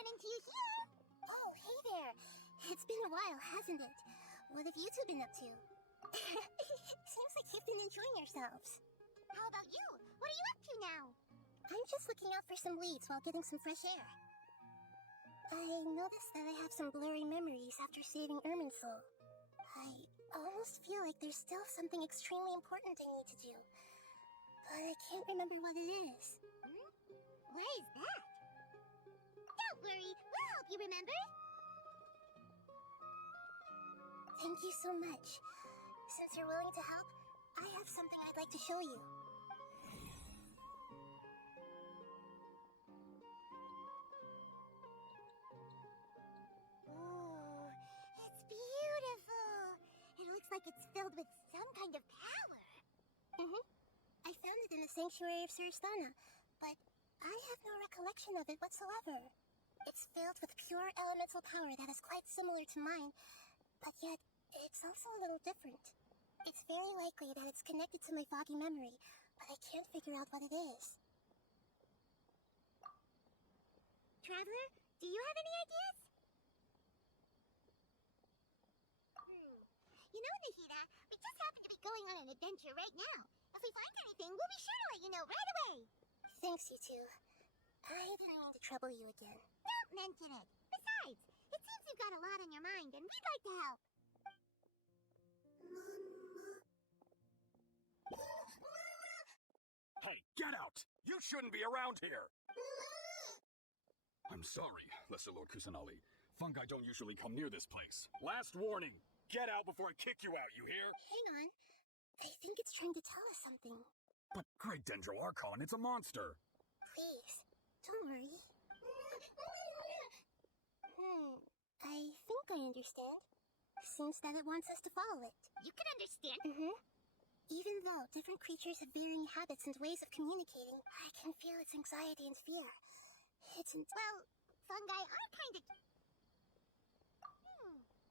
run into you here. Oh, hey there. It's been a while, hasn't it? What have you two been up to? Seems like you've been enjoying yourselves. How about you? What are you up to now? I'm just looking out for some leads while getting some fresh air. I noticed that I have some blurry memories after saving Irminsul. I almost feel like there's still something extremely important I need to do, but I can't remember what it is. What is that? Don't worry, we'll help you remember. Thank you so much. Since you're willing to help, I have something I'd like to show you. Ooh, it's beautiful. It looks like it's filled with some kind of power. I found it in the sanctuary of Suristana, but I have no recollection of it whatsoever. It's filled with pure elemental power that is quite similar to mine, but yet it's also a little different. It's very likely that it's connected to my foggy memory, but I can't figure out what it is. Traveler, do you have any ideas? You know, Nahida, we just happen to be going on an adventure right now. If we find anything, we'll be sure to let you know right away. Thanks, you two. I didn't mean to trouble you again. Don't mention it. Besides, it seems you've got a lot on your mind, and we'd like to help. Hey, get out! You shouldn't be around here! I'm sorry, Lesser Lord Kusanali. Fungi don't usually come near this place. Last warning! Get out before I kick you out, you hear? Hang on. I think it's trying to tell us something. But Great Dendro Archon, it's a monster! Please, don't worry. I think I understand. Seems that it wants us to follow it. You can understand? Even though different creatures have varying habits and ways of communicating, I can feel its anxiety and fear. Well, fungi are kind of...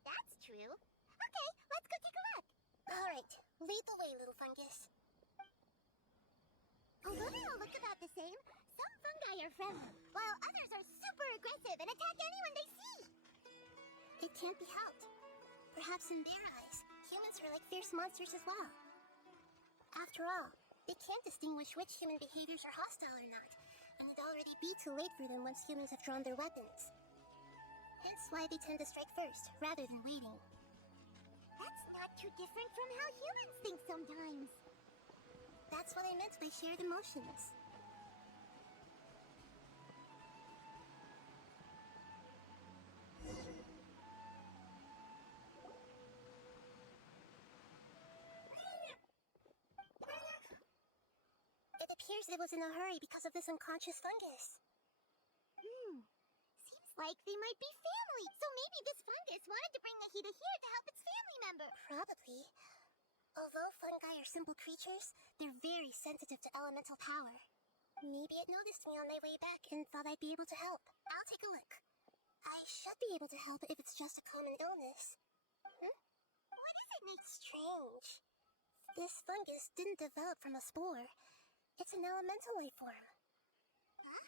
that's true. Okay, let's go take a look. Alright, lead the way, little fungus. Although they all look about the same, some fungi are friendly, while others are super aggressive and attack anyone they see. It can't be helped. Perhaps in their eyes, humans are like fierce monsters as well. After all, they can't distinguish which human behaviors are hostile or not, and it'd already be too late for them once humans have drawn their weapons. Hence why they tend to strike first, rather than waiting. That's not too different from how humans think sometimes. That's what I meant by shared emotions. It appears it was in a hurry because of this unconscious fungus. Seems like they might be family, so maybe this fungus wanted to bring Nahida here to help its family member. Probably. Although fungi are simple creatures, they're very sensitive to elemental power. Maybe it noticed me on my way back and thought I'd be able to help. I'll take a look. I should be able to help if it's just a common illness. What is it, Nick? Strange. This fungus didn't develop from a spore. It's an elemental life form. Huh?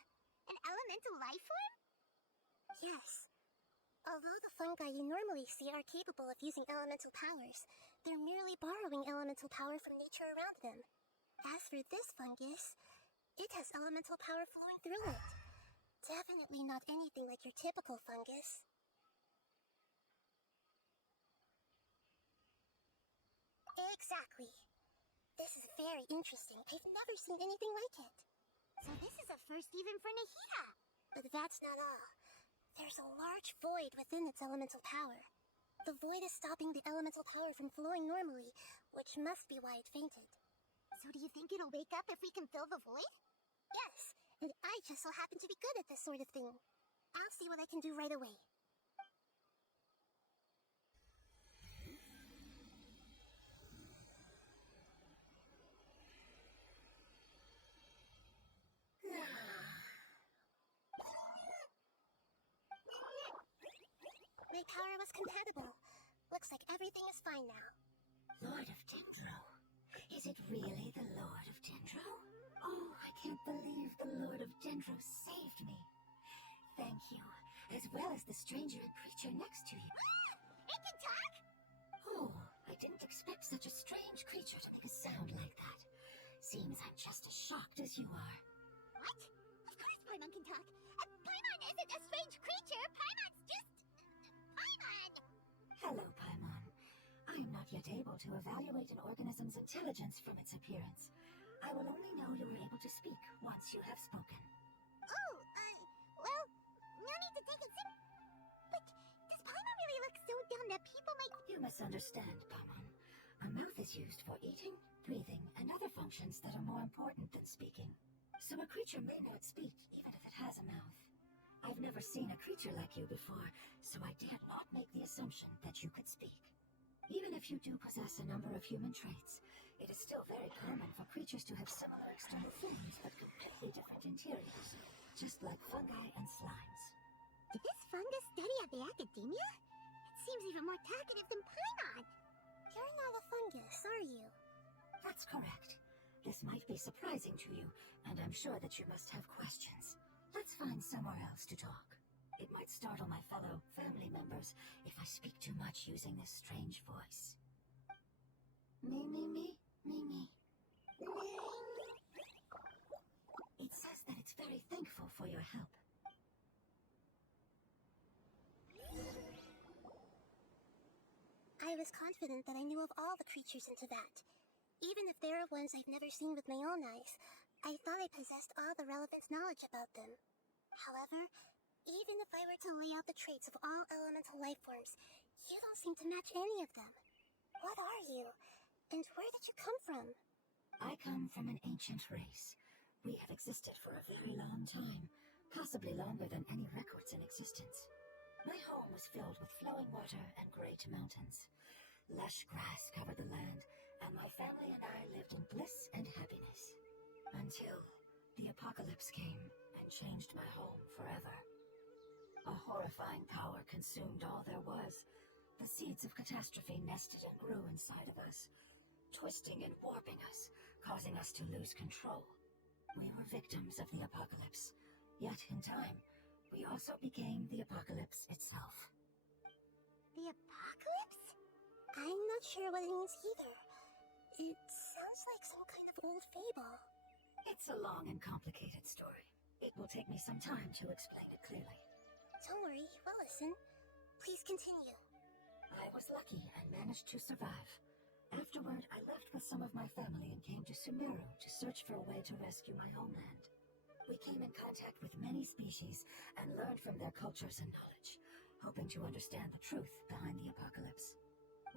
An elemental life form? Yes. Although the fungi you normally see are capable of using elemental powers, they're merely borrowing elemental power from nature around them. As for this fungus, it has elemental power flowing through it. Definitely not anything like your typical fungus. Exactly. This is very interesting. I've never seen anything like it. So this is a first even for Nahida. But that's not all. There's a large void within its elemental power. The void is stopping the elemental power from flowing normally, which must be why it fainted. So do you think it'll wake up if we can fill the void? Yes, and I just so happen to be good at this sort of thing. I'll see what I can do right away. My power was compatible. Looks like everything is fine now. Lord of Dendro? Is it really the Lord of Dendro? Oh, I can't believe the Lord of Dendro saved me. Thank you. well as the stranger and creature next to you. It can talk? Oh, I didn't expect such a strange creature to make a sound like that. Seems I'm just as shocked as you are. What? Of course Paimon can talk. Paimon isn't a strange creature. Paimon's just... Paimon! Hello, Paimon. I am not yet able to evaluate an organism's intelligence from its appearance. I will only know you are able to speak once you have spoken. Oh, well, no need to take it But does Paimon really look so dumb that people might... You misunderstand, Paimon. A mouth is used for eating, breathing, and other functions that are more important than speaking. So a creature may not speak, even if it has a mouth. I've never seen a creature like you before, so I dared not make the assumption that you could speak. Even if you do possess a number of human traits, it is still very common for creatures to have similar external forms but completely different interiors, just like fungi and slimes. Did this fungus study at the academia? It seems even more talkative than Paimon. You're not a fungus, are you? That's correct. This might be surprising to you, and I'm sure that you must have questions. Let's find somewhere else to talk. It might startle my fellow family members if I speak too much using this strange voice. Me, me, me, me, me. It says that it's very thankful for your help. I was confident that I knew of all the creatures into that. Even if there are ones I've never seen with my own eyes, I thought I possessed all the relevant knowledge about them. However, even if I were to lay out the traits of all elemental life forms, you don't seem to match any of them. What are you? And where did you come from? I come from an ancient race. We have existed for a very long time, possibly longer than any records in existence. My home was filled with flowing water and great mountains. Lush grass covered the land, and my family and I lived in bliss and happiness. Until the apocalypse came and changed my home forever. A horrifying power consumed all there was. The seeds of catastrophe nested and grew inside of us, twisting and warping us, causing us to lose control. We were victims of the apocalypse, yet in time, we also became the apocalypse itself. The apocalypse? I'm not sure what it means either. It sounds like some kind of old fable. It's a long and complicated story. It will take me some time to explain it clearly. Don't worry, we'll listen. Please continue. I was lucky and managed to survive. Afterward, I left with some of my family and came to Sumeru to search for a way to rescue my homeland. We came in contact with many species and learned from their cultures and knowledge, hoping to understand the truth behind the apocalypse.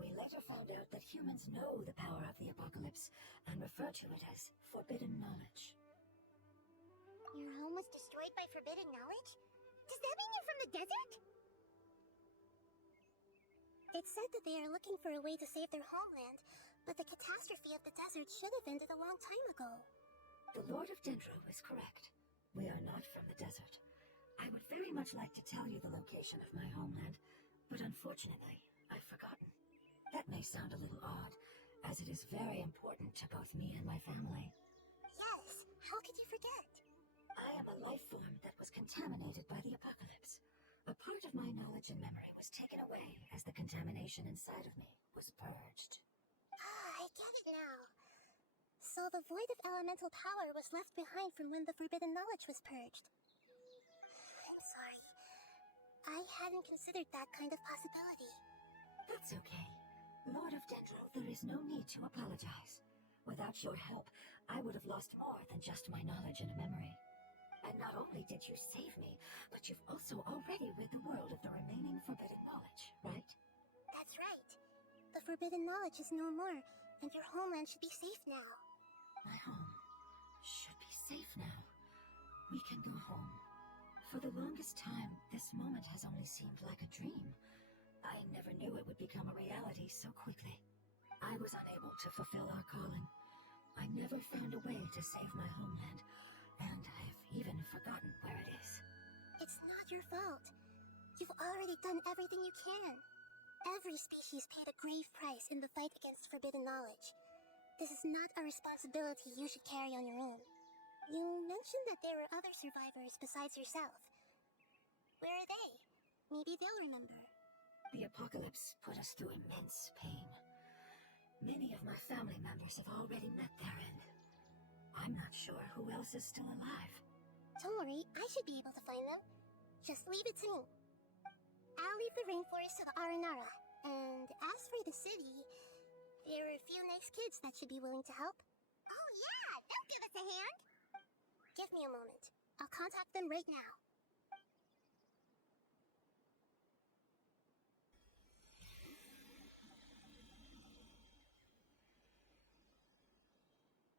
We later found out that humans know the power of the apocalypse and refer to it as forbidden knowledge. Your home was destroyed by forbidden knowledge? Does that mean you're from the desert? It said that they are looking for a way to save their homeland, but the catastrophe of the desert should have ended a long time ago. The Lord of Dendro is correct. We are not from the desert. I would very much like to tell you the location of my homeland, but unfortunately, I've forgotten. That may sound a little odd, as it is very important to both me and my family. Yes, how could you forget? I am a life form that was contaminated by the apocalypse. A part of my knowledge and memory was taken away as the contamination inside of me was purged. Ah, I get it now. So the void of elemental power was left behind from when the forbidden knowledge was purged. I'm sorry. I hadn't considered that kind of possibility. That's okay. Lord of Dendro, there is no need to apologize. Without your help, I would have lost more than just my knowledge and memory. And not only did you save me, but you've also already rid the world of the remaining forbidden knowledge, right? That's right. The forbidden knowledge is no more, and your homeland should be safe now. My home should be safe now. We can go home. For the longest time, this moment has only seemed like a dream. I never knew it would become a reality so quickly. I was unable to fulfill our calling. I never found a way to save my homeland, and I've even forgotten where it is. It's not your fault. You've already done everything you can. Every species paid a grave price in the fight against forbidden knowledge. This is not a responsibility you should carry on your own. You mentioned that there were other survivors besides yourself. Where are they? Maybe they'll remember. The apocalypse put us through immense pain. Many of my family members have already met their end. I'm not sure who else is still alive. Don't worry, I should be able to find them. Just leave it to me. I'll leave the rainforest to the Aranara. And as for the city, there are a few nice kids that should be willing to help. Oh yeah, they'll give us a hand. Give me a moment. I'll contact them right now.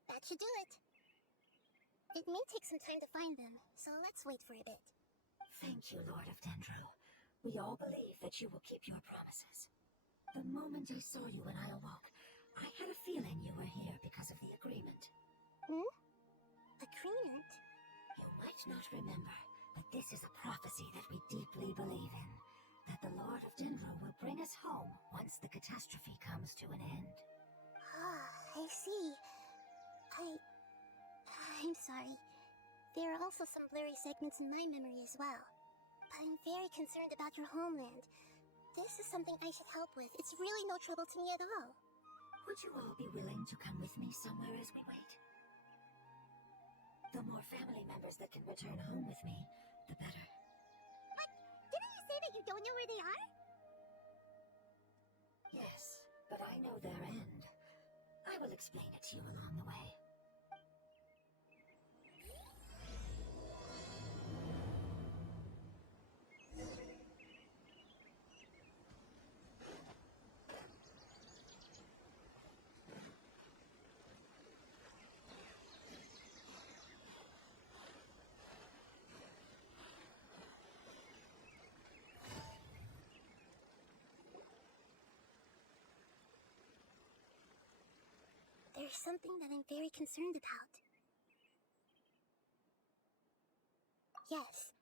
That should do it. It may take some time to find them, so let's wait for a bit. Thank you, Lord of Dendro. We all believe that you will keep your promises. The moment I saw you when I awoke, I had a feeling you were here because of the agreement. Agreement? You might not remember, but this is a prophecy that we deeply believe in. That the Lord of Dendro will bring us home once the catastrophe comes to an end. Ah, I see. I'm sorry. There are also some blurry segments in my memory as well. But I'm very concerned about your homeland. This is something I should help with. It's really no trouble to me at all. Would you all be willing to come with me somewhere as we wait? The more family members that can return home with me, the better. But didn't you say that you don't know where they are? Yes, but I know their end. I will explain it to you along the way. There's something that I'm very concerned about. Yes.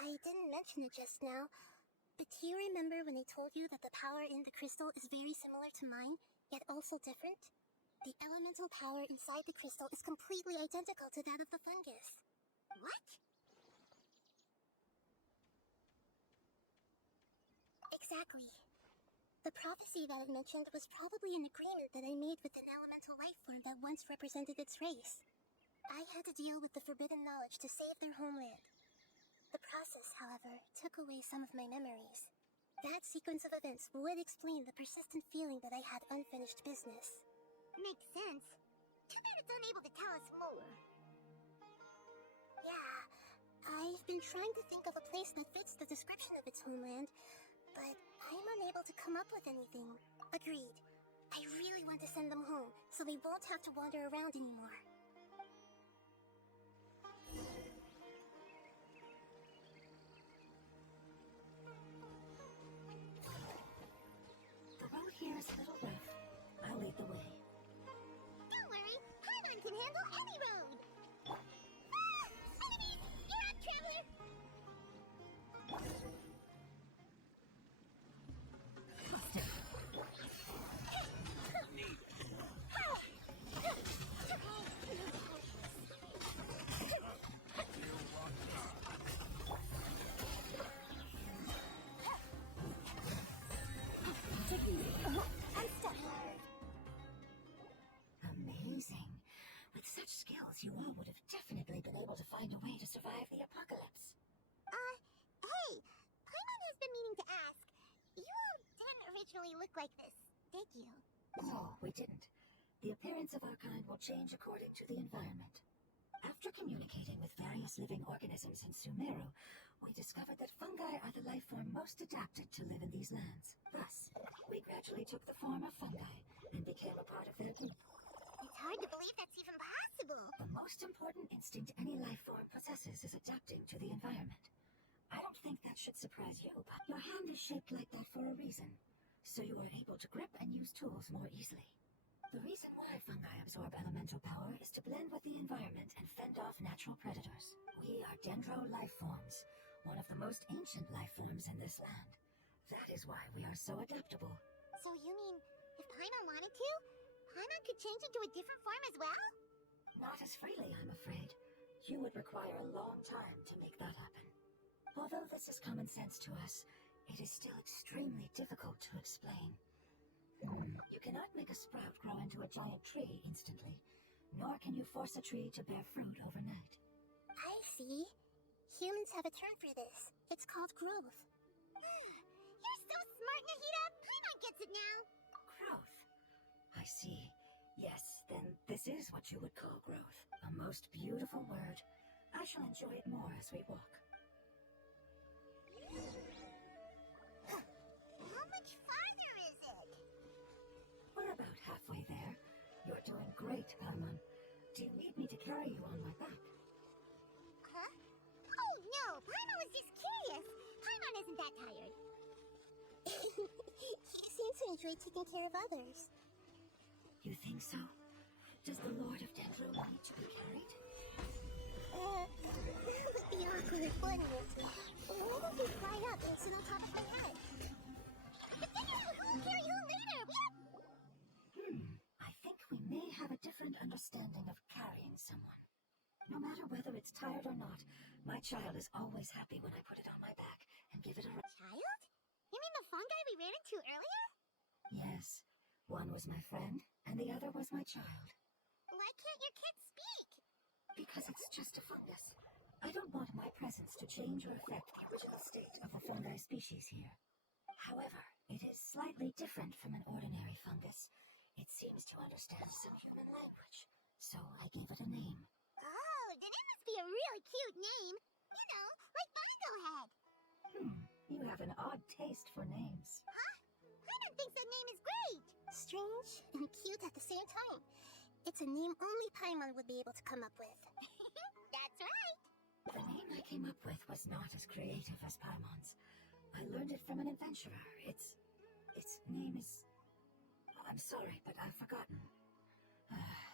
I didn't mention it just now, but do you remember when I told you that the power in the crystal is very similar to mine, yet also different? The elemental power inside the crystal is completely identical to that of the fungus. What? Exactly. The prophecy that it mentioned was probably an agreement that I made with an elemental life form that once represented its race. I had to deal with the forbidden knowledge to save their homeland. The process, however, took away some of my memories. That sequence of events would explain the persistent feeling that I had unfinished business. Makes sense. Too bad it's unable to tell us more. Yeah, I've been trying to think of a place that fits the description of its homeland, but I'm unable to come up with anything. Agreed. I really want to send them home, so they won't have to wander around anymore. The road here is a little rough. I'll lead the way. Don't worry, Paimon can handle any road! Ah! Enemies! You're up, traveler! I'm stuck. Amazing. With such skills, you all would have definitely been able to find a way to survive the apocalypse. Hey! Paimon has been meaning to ask. You all didn't originally look like this, did you? No, we didn't. The appearance of our kind will change according to the environment. After communicating with various living organisms in Sumeru, we discovered that fungi are the life form most adapted to live in these lands. Thus, we gradually took the form of fungi and became a part of their group. It's hard to believe that's even possible. The most important instinct any life form possesses is adapting to the environment. I don't think that should surprise you, but your hand is shaped like that for a reason, so you are able to grip and use tools more easily. The reason why fungi absorb elemental power is to blend with the environment and fend off natural predators. We are dendro life forms, one of the most ancient life forms in this land. That is why we are so adaptable. So you mean, if Paimon wanted to, Paimon could change into a different form as well? Not as freely, I'm afraid. You would require a long time to make that happen. Although this is common sense to us, it is still extremely difficult to explain. You cannot make a sprout grow into a giant tree instantly, nor can you force a tree to bear fruit overnight. I see. Humans have a term for this. It's called growth. You're so smart, Nahida! Paimon gets it now! Growth. I see. Yes, then this is what you would call growth. A most beautiful word. I shall enjoy it more as we walk. How much farther is it? We're about halfway there. You're doing great, Paimon. Do you need me to carry you on my back? Huh? Oh no! Paimon was just curious! Paimon isn't that tired. He seems to enjoy taking care of others. You think so? Does the Lord of Dendro need to be carried? That would be awkward, wouldn't it? What if we fly up and sit on top of my head? But then who'll carry who later? I think we may have a different understanding of carrying someone. No matter whether it's tired or not, my child is always happy when I put it on my back and give it a rest. Child? You mean the fungi we ran into earlier? Yes. One was my friend, and the other was my child. Why can't your kid speak? Because it's just a fungus. I don't want my presence to change or affect the original state of the fungi species here. However, it is slightly different from an ordinary fungus. It seems to understand some human language, so I gave it a name. Oh, then it must be a really cute name. You know, like Mango Head. You have an odd taste for names. Huh? Paimon thinks that name is great. Strange and cute at the same time. It's a name only Paimon would be able to come up with. That's right. The name I came up with was not as creative as Paimon's. I learned it from an adventurer. Its name is... I'm sorry, but I've forgotten.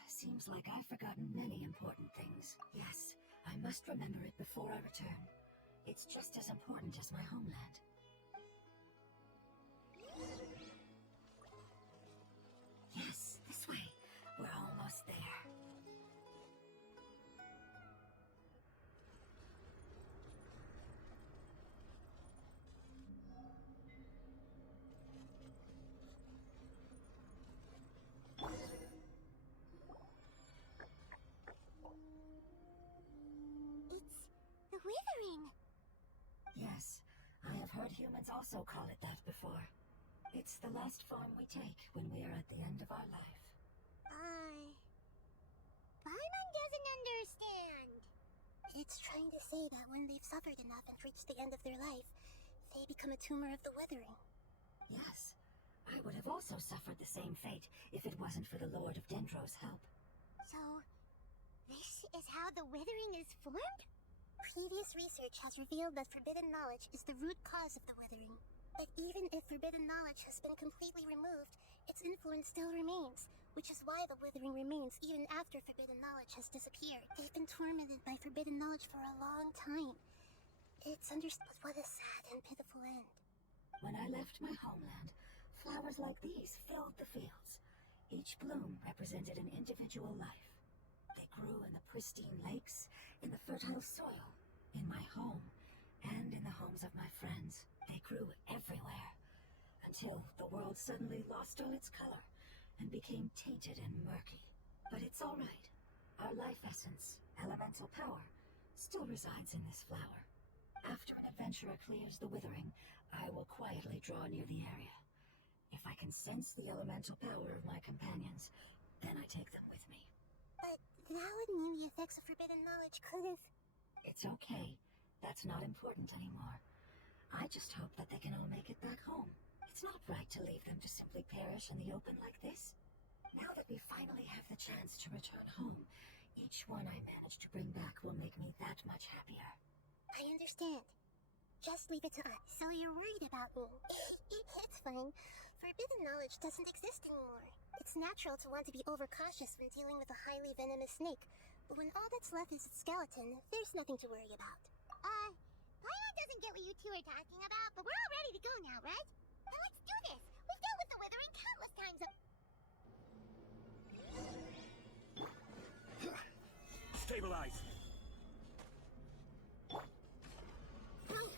Seems like I've forgotten many important things. Yes, I must remember it before I return. It's just as important as my homeland. Yes, this way. We're almost there. It's the withering. Yes, I have heard humans also call it that before. It's the last form we take when we are at the end of our life. Paimon doesn't understand. It's trying to say that when they've suffered enough and reached the end of their life, they become a tumor of the withering. Yes, I would have also suffered the same fate if it wasn't for the Lord of Dendro's help. So, this is how the withering is formed? Previous research has revealed that forbidden knowledge is the root cause of the withering. But even if forbidden knowledge has been completely removed, its influence still remains, which is why the withering remains even after forbidden knowledge has disappeared. They've been tormented by forbidden knowledge for a long time. It's understood. What a sad and pitiful end. When I left my homeland, flowers like these filled the fields. Each bloom represented an individual life. They grew in the pristine lakes, in the fertile soil, in my home, and in the homes of my friends. They grew everywhere, until the world suddenly lost all its color and became tainted and murky. But it's all right. Our life essence, elemental power, still resides in this flower. After an adventurer clears the withering, I will quietly draw near the area. If I can sense the elemental power of my companions, then I take them with me. But that would mean the effects of forbidden knowledge could have... It's okay. That's not important anymore. I just hope that they can all make it back home. It's not right to leave them to simply perish in the open like this. Now that we finally have the chance to return home, each one I manage to bring back will make me that much happier. I understand. Just leave it to us. So you're worried about me. It's fine. Forbidden knowledge doesn't exist anymore. It's natural to want to be overcautious when dealing with a highly venomous snake, but when all that's left is its skeleton, there's nothing to worry about. Paimon doesn't get what you two are talking about, but we're all ready to go now, right? Then let's do this! We've dealt with the withering countless times. Stabilize! Oh,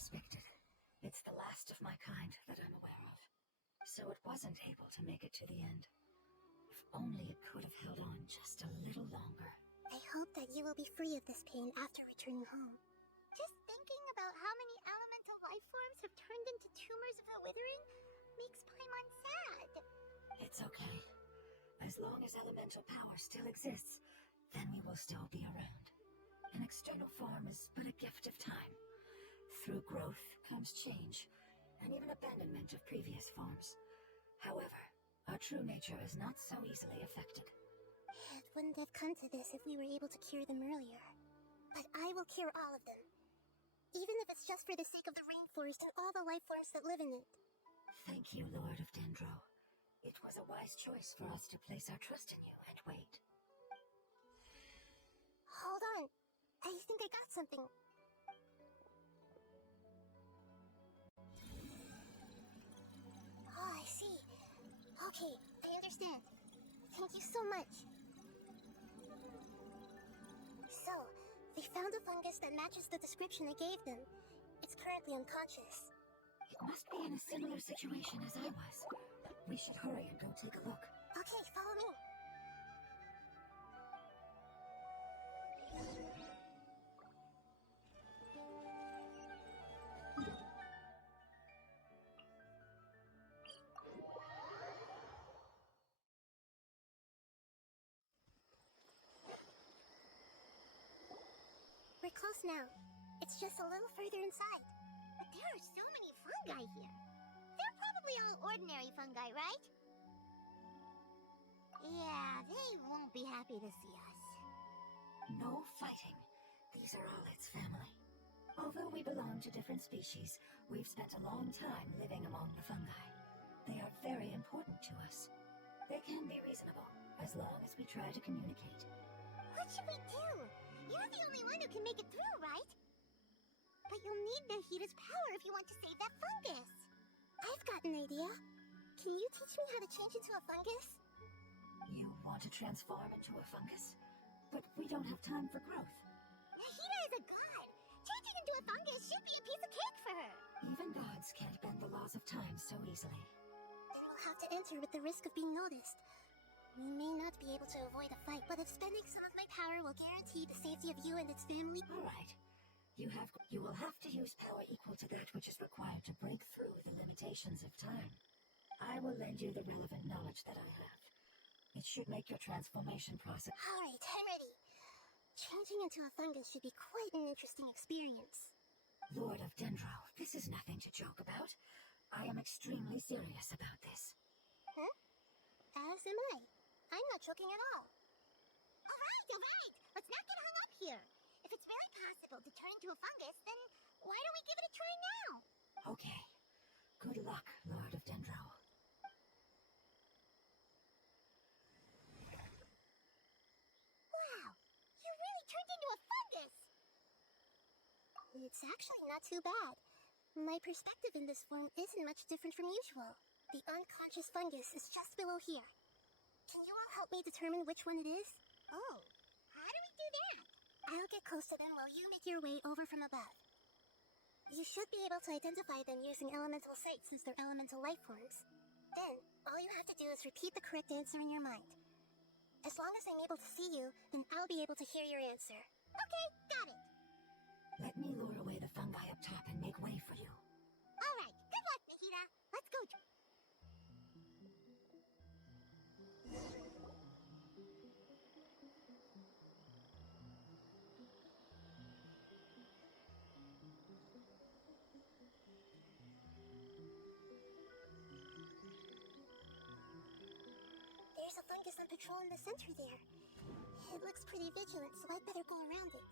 expected. It's the last of my kind that I'm aware of. So it wasn't able to make it to the end. If only it could have held on just a little longer. I hope that you will be free of this pain after returning home. Just thinking about how many elemental life forms have turned into tumors of the withering makes Paimon sad. It's okay. As long as elemental power still exists, then we will still be around. An external form is but a gift of time. Through growth comes change, and even abandonment of previous forms. However, our true nature is not so easily affected. It wouldn't have come to this if we were able to cure them earlier. But I will cure all of them. Even if it's just for the sake of the rainforest and all the life forms that live in it. Thank you, Lord of Dendro. It was a wise choice for us to place our trust in you and wait. Hold on. I think I got something. Oh, I see. Okay, I understand. Thank you so much. So, they found a fungus that matches the description I gave them. It's currently unconscious. It must be in a similar situation as I was. We should hurry and go take a look. Okay, follow me. We're close now. It's just a little further inside. But there are so many fungi here. They're probably all ordinary fungi, right? Yeah, they won't be happy to see us. No fighting. These are all its family. Although we belong to different species, we've spent a long time living among the fungi. They are very important to us. They can be reasonable, as long as we try to communicate. What should we do? You're the only one who can make it through, right? But you'll need Nahida's power if you want to save that fungus. I've got an idea. Can you teach me how to change into a fungus? You want to transform into a fungus? But we don't have time for growth. Nahida is a god. Changing into a fungus should be a piece of cake for her. Even gods can't bend the laws of time so easily. Then we'll have to enter with the risk of being noticed. We may not be able to avoid a fight, but if spending some of my power will guarantee the safety of you and its family... All right. You will have to use power equal to that which is required to break through the limitations of time. I will lend you the relevant knowledge that I have. It should make your transformation process... Alright, I'm ready. Changing into a fungus should be quite an interesting experience. Lord of Dendro, this is nothing to joke about. I am extremely serious about this. Huh? As am I. I'm not joking at all. Alright! Let's not get hung up here. If it's really possible to turn into a fungus, then why don't we give it a try now? Okay. Good luck, Lord of Dendro. Wow! You really turned into a fungus! It's actually not too bad. My perspective in this form isn't much different from usual. The unconscious fungus is just below here. Can you all help me determine which one it is? Oh, how do we do that? I'll get close to them while you make your way over from above. You should be able to identify them using elemental sight since they're elemental life forms. Then, all you have to do is repeat the correct answer in your mind. As long as I'm able to see you, then I'll be able to hear your answer. Okay, got it. Let me lure away the fungi up top and make way for you. Alright, good luck, Nahida. Let's go. There's a fungus on patrol in the center there. It looks pretty vigilant, so I'd better go around it.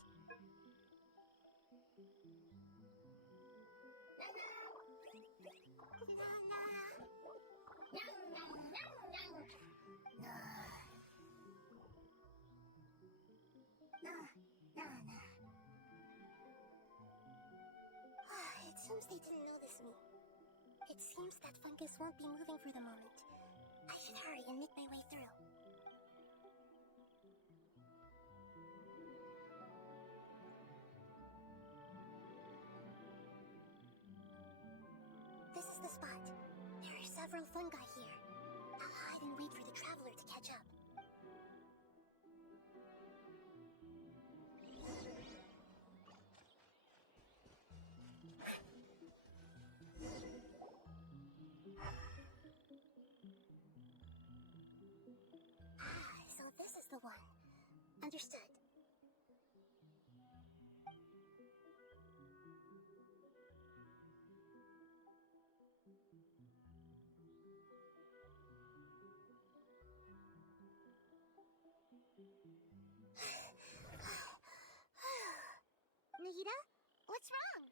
It seems they didn't notice me. It seems that fungus won't be moving for the moment. I should hurry and make my way through. is the spot. There are several fungi here. I'll hide and wait for the traveler to catch up. So this is the one. Understood. Nahida? What's wrong?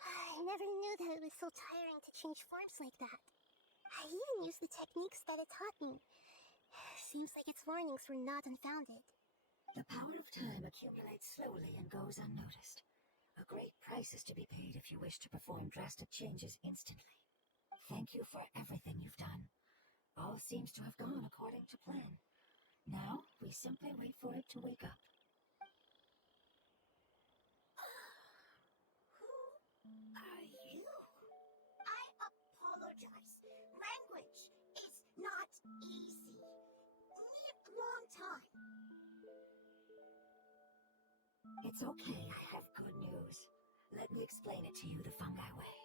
I never knew that it was so tiring to change forms like that. I even used the techniques that it taught me. Seems like its warnings were not unfounded. The power of time accumulates slowly and goes unnoticed. A great price is to be paid if you wish to perform drastic changes instantly. Thank you for everything you've done. All seems to have gone according to plan. Now, we simply wait for it to wake up. Who are you? I apologize. Language is not easy. Need long time. It's okay, I have good news. Let me explain it to you the fungi way.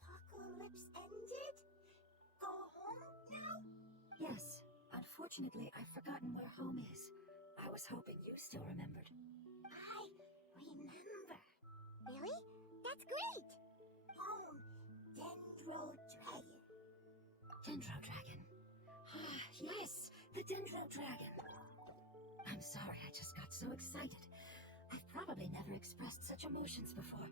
Apocalypse ended? Go home now? Yes, unfortunately I've forgotten where home is. I was hoping you still remembered. I remember. Really? That's great! Home, Dendro Dragon. Dendro Dragon. Ah, yes, the Dendro Dragon. I'm sorry, I just got so excited. I've probably never expressed such emotions before.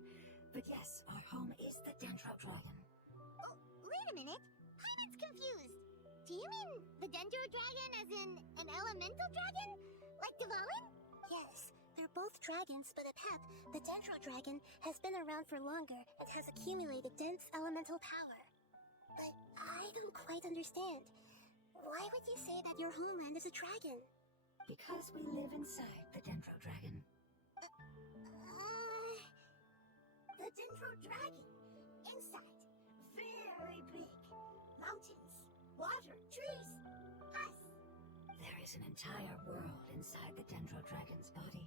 But yes, our home is the Dendro Dragon. Oh, wait a minute. Paimon's confused. Do you mean the Dendro Dragon as in an elemental dragon? Like Dvalin? Yes, they're both dragons, but Apep, the Dendro Dragon, has been around for longer and has accumulated dense elemental power. But I don't quite understand. Why would you say that your homeland is a dragon? Because we live inside the Dendro Dragon. The Dendro Dragon. Inside. Very big. Mountains, water, trees, us. There is an entire world inside the Dendro Dragon's body.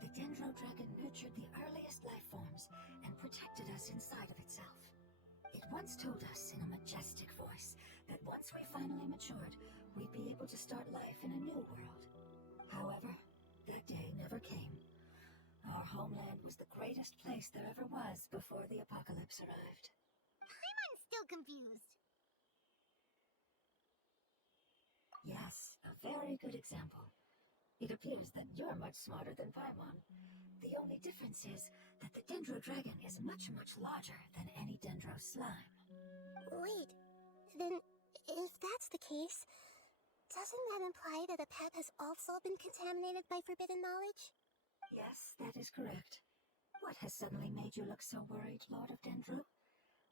The Dendro Dragon nurtured the earliest life forms and protected us inside of itself. It once told us in a majestic voice that once we finally matured, we'd be able to start life in a new world. However, that day never came. Our homeland was the greatest place there ever was before the apocalypse arrived. Paimon's still confused. Yes, a very good example. It appears that you're much smarter than Paimon. The only difference is that the Dendro Dragon is much, much larger than any Dendro slime. Wait, then if that's the case, doesn't that imply that Apep has also been contaminated by forbidden knowledge? Yes, that is correct. What has suddenly made you look so worried, Lord of Dendro?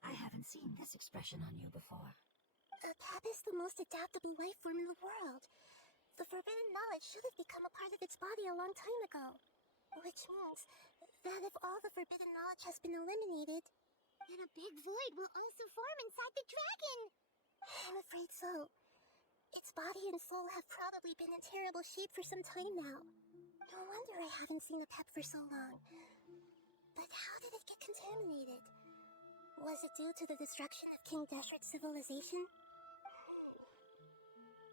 I haven't seen this expression on you before. Apep is the most adaptable life form in the world. The forbidden knowledge should have become a part of its body a long time ago. Which means that if all the forbidden knowledge has been eliminated, then a big void will also form inside the dragon. I'm afraid so. Its body and soul have probably been in terrible shape for some time now. No wonder I haven't seen Apep for so long. But how did it get contaminated? Was it due to the destruction of King Deshert's civilization?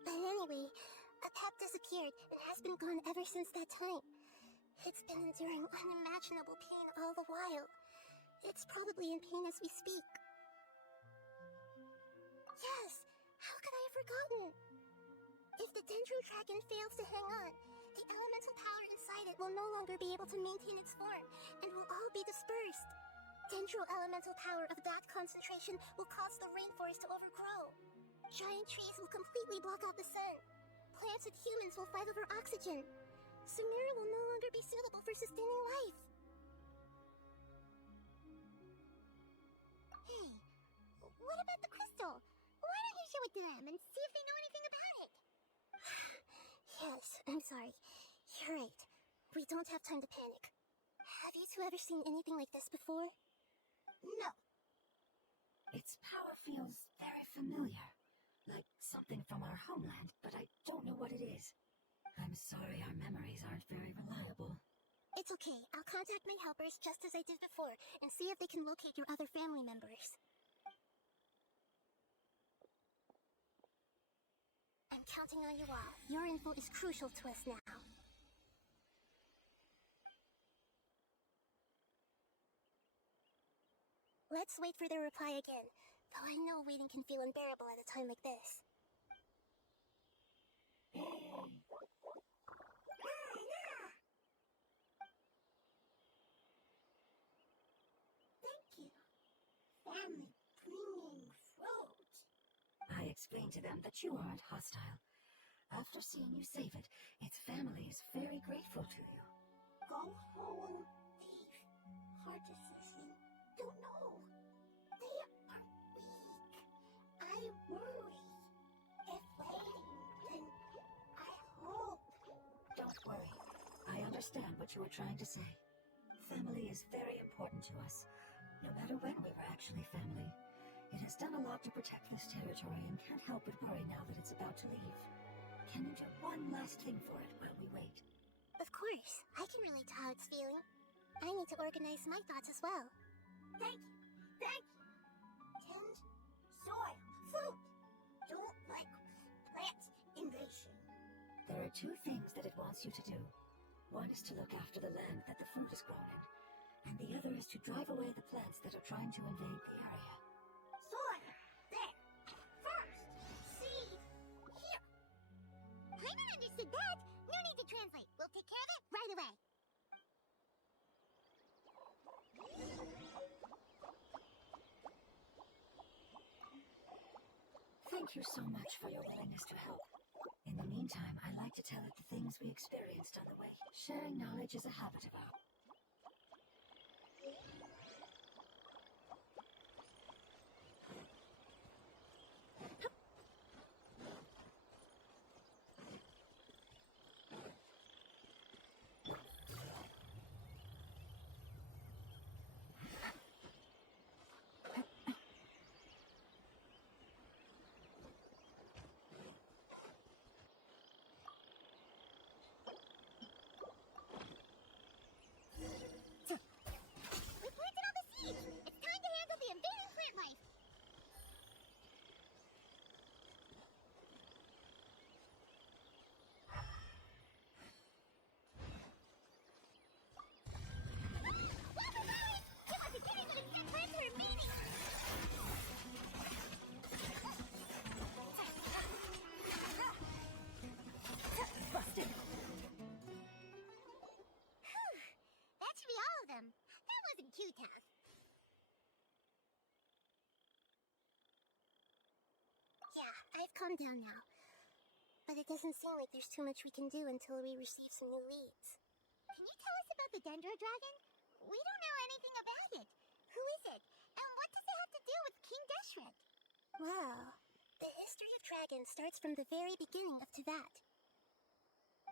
But anyway, Apep disappeared and has been gone ever since that time. It's been enduring unimaginable pain all the while. It's probably in pain as we speak. Yes, how could I have forgotten? If the Dendro Dragon fails to hang on, the elemental power inside it will no longer be able to maintain its form, and will all be dispersed. Dendro elemental power of that concentration will cause the rainforest to overgrow. Giant trees will completely block out the sun. Plants and humans will fight over oxygen. Sumeru will no longer be suitable for sustaining life. Hey, what about the crystal? Why don't you show it to them and see if they know anything about it? Yes, I'm sorry. You're right. We don't have time to panic. Have you two ever seen anything like this before? No. Its power feels very familiar, like something from our homeland, but I don't know what it is. I'm sorry our memories aren't very reliable. It's okay. I'll contact my helpers just as I did before and see if they can locate your other family members. I'm counting on you all. Your info is crucial to us now. Let's wait for their reply again, though I know waiting can feel unbearable at a time like this. Thank you. Family bringing fruit. I explained to them that you aren't hostile. After seeing you save it, its family is very grateful to you. Go home, thief. Hard decision. Don't know. They are weak. I worry. If waiting, then I hope. Don't worry. I understand what you were trying to say. Family is very important to us, no matter when we were actually family. It has done a lot to protect this territory and can't help but worry now that it's about to leave. Can you do one last thing for it while we wait? Of course. I can relate to how it's feeling. I need to organize my thoughts as well. Thank you. Thank you. Tend soil. Food. Don't like plant invasion. There are two things that it wants you to do. One is to look after the land that the fruit is grown in, and the other is to drive away the plants that are trying to invade the area. Soil. There. First. Seed. Here. Paimon understood that. No need to translate. We'll take care of it right away. Thank you so much for your willingness to help. In the meantime, I like to tell it the things we experienced on the way. Sharing knowledge is a habit of ours. We planted all the seeds. It's time to handle the invading plant life. Welcome, guys! You must be kidding that these plants are invading! Busted! Whew. That should be all of them. That wasn't too tough. Yeah, I've calmed down now. But it doesn't seem like there's too much we can do until we receive some new leads. Can you tell us about the Dendro Dragon? We don't know anything about it. Who is it? And what does it have to do with King Deshret? Well, the history of dragons starts from the very beginning up to that.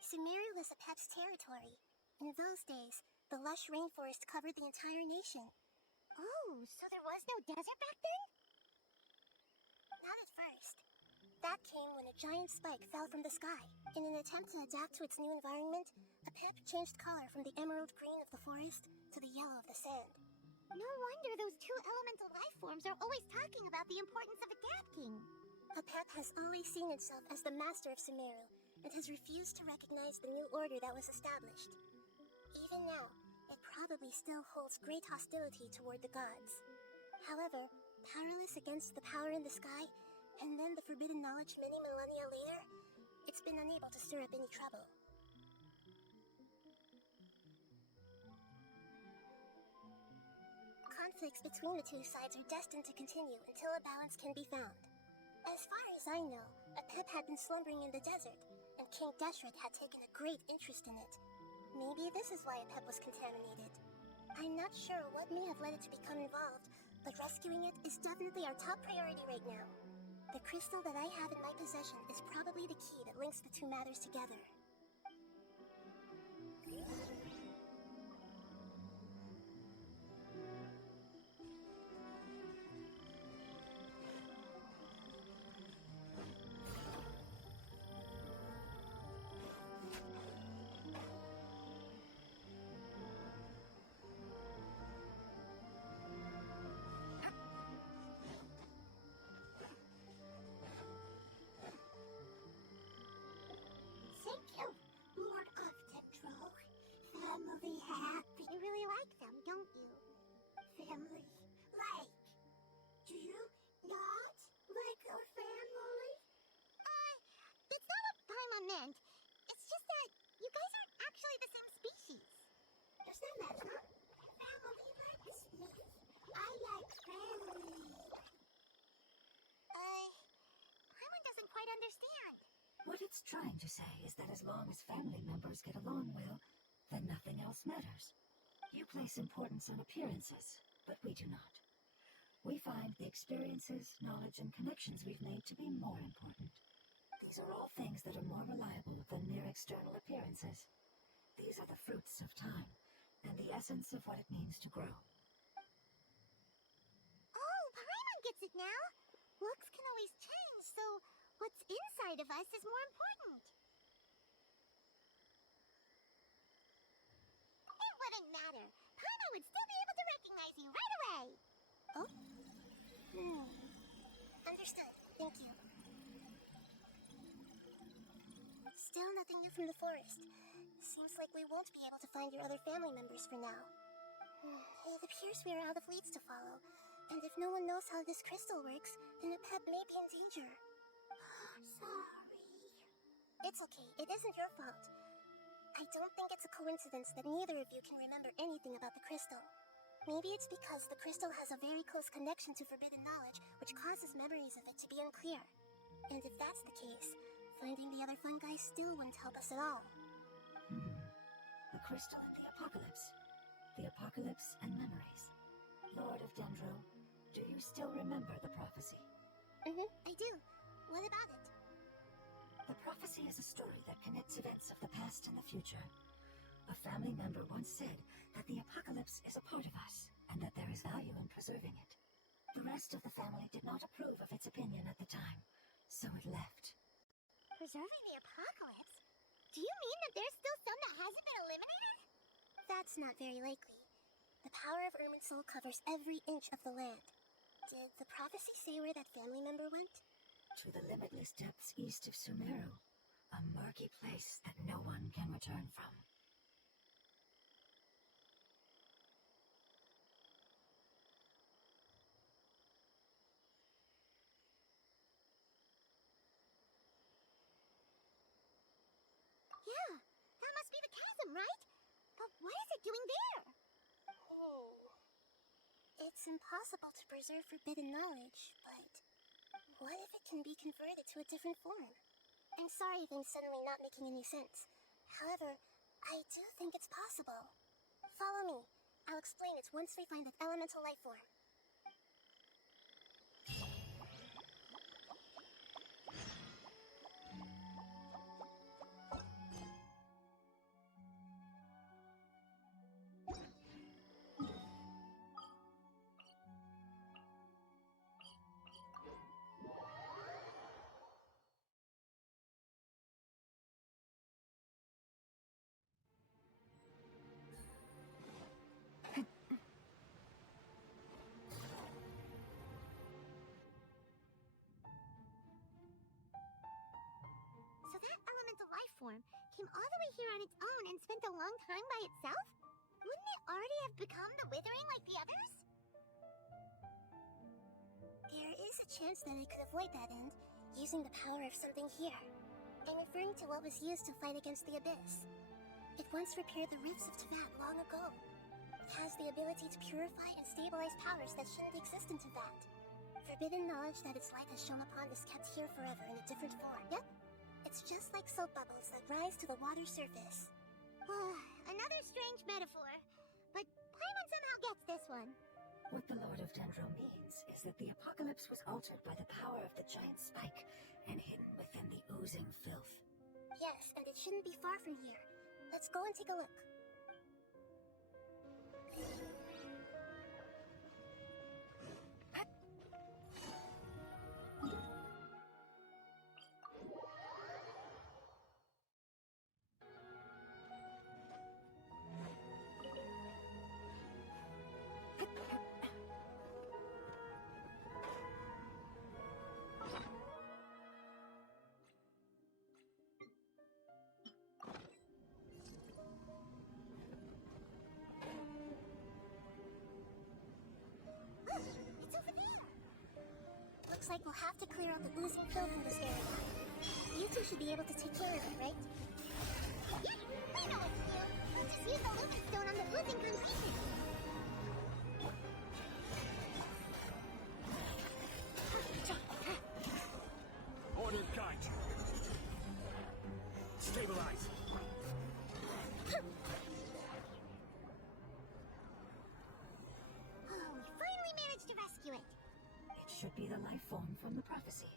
Sumeru was Apep's territory. In those days, the lush rainforest covered the entire nation. Oh, so there was no desert back then? Not at first. That came when a giant spike fell from the sky. In an attempt to adapt to its new environment, Apep changed color from the emerald green of the forest to the yellow of the sand. No wonder those two elemental life forms are always talking about the importance of adapting. Apep has always seen itself as the master of Sumeru, and has refused to recognize the new order that was established. Even now, it probably still holds great hostility toward the gods. However, powerless against the power in the sky, and then the forbidden knowledge many millennia later, it's been unable to stir up any trouble. Conflicts between the two sides are destined to continue until a balance can be found. As far as I know, Apep had been slumbering in the desert, and King Deshret had taken a great interest in it. Maybe this is why Apep was contaminated. I'm not sure what may have led it to become involved, but rescuing it is definitely our top priority right now. The crystal that I have in my possession is probably the key that links the two matters together. quite understand. What it's trying to say is that as long as family members get along well, then nothing else matters. You place importance on appearances, but we do not. We find the experiences, knowledge, and connections we've made to be more important. These are all things that are more reliable than mere external appearances. These are the fruits of time, and the essence of what it means to grow. Oh, Paimon gets it now. Looks can always change, so what's inside of us is more important. It wouldn't matter. Paimon would still be able to recognize you right away. Oh? Understood. Thank you. Still nothing new from the forest. Seems like we won't be able to find your other family members for now. It appears we are out of leads to follow, and if no one knows how this crystal works, then Apep may be in danger. Sorry. It's okay. It isn't your fault. I don't think it's a coincidence that neither of you can remember anything about the crystal. Maybe it's because the crystal has a very close connection to forbidden knowledge, which causes memories of it to be unclear. And if that's the case, finding the other fungi still wouldn't help us at all. The crystal and the apocalypse. The apocalypse and memories. Lord of Dendro, do you still remember the prophecy? I do. What about it? The prophecy is a story that connects events of the past and the future. A family member once said that the apocalypse is a part of us, and that there is value in preserving it. The rest of the family did not approve of its opinion at the time, so it left. Preserving the apocalypse? Do you mean that there's still some that hasn't been eliminated? That's not very likely. The power of Irminsul covers every inch of the land. Did the prophecy say where that family member went? To the limitless depths east of Sumeru, a murky place that no one can return from. Yeah, that must be the chasm, right? But what is it doing there? It's impossible to preserve forbidden knowledge, but what if it can be converted to a different form? I'm sorry if I'm suddenly not making any sense. However, I do think it's possible. Follow me. I'll explain it once we find that elemental life form. So that elemental life form came all the way here on its own and spent a long time by itself? Wouldn't it already have become the Withering like the others? There is a chance that I could avoid that end, using the power of something here. I'm referring to what was used to fight against the Abyss. It once repaired the rifts of Teyvat long ago. It has the ability to purify and stabilize powers that shouldn't exist in Teyvat. Forbidden knowledge that its light has shone upon is kept here forever in a different form. Yep. It's just like soap bubbles that rise to the water's surface. Another strange metaphor, but Paimon somehow gets this one. What the Lord of Dendro means is that the apocalypse was altered by the power of the giant spike and hidden within the oozing filth. Yes, and it shouldn't be far from here. Let's go and take a look. It's over there! Looks like we'll have to clear out the oozing filth in this area. You two should be able to take care of it, right? Yeah, we know what to do. We'll just use the Lumen Stone on the oozing concretion. Order guide should be the life form from the prophecy.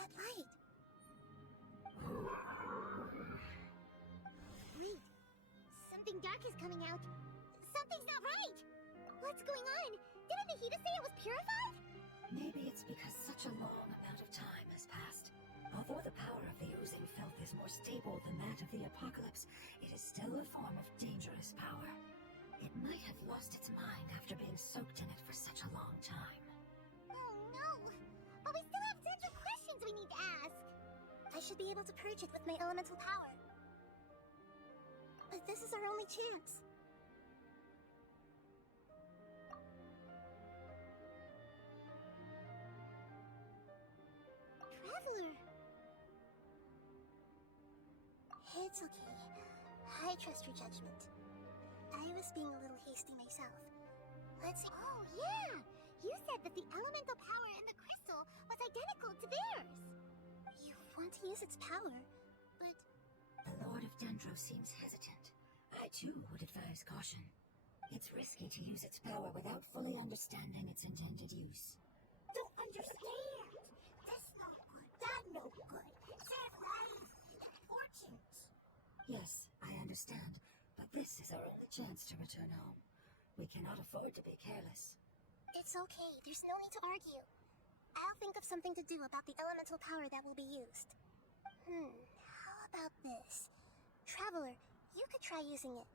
That light. Wait. Something dark is coming out. Something's not right. What's going on? Didn't Nahida say it was purified? Maybe it's because such a long amount of time has passed. Although the power of the oozing filth is more stable than that of the apocalypse, it is still a form of dangerous power. It might have lost its mind after being soaked in it for such a long time. Oh no! But we still have tons of questions we need to ask. I should be able to purge it with my elemental power. But this is our only chance. Traveler! It's okay. I trust your judgment. I was being a little hasty myself. Let's see. Oh, yeah! You said that the elemental power in the crystal was identical to theirs! You want to use its power, but... The Lord of Dendro seems hesitant. I too would advise caution. It's risky to use its power without fully understanding its intended use. Don't understand. This no good, that no good. Save lives, fortunes. Yes, I understand, but this is our only chance to return home. We cannot afford to be careless. It's okay, there's no need to argue. I'll think of something to do about the elemental power that will be used. How about this? Traveler, you could try using it.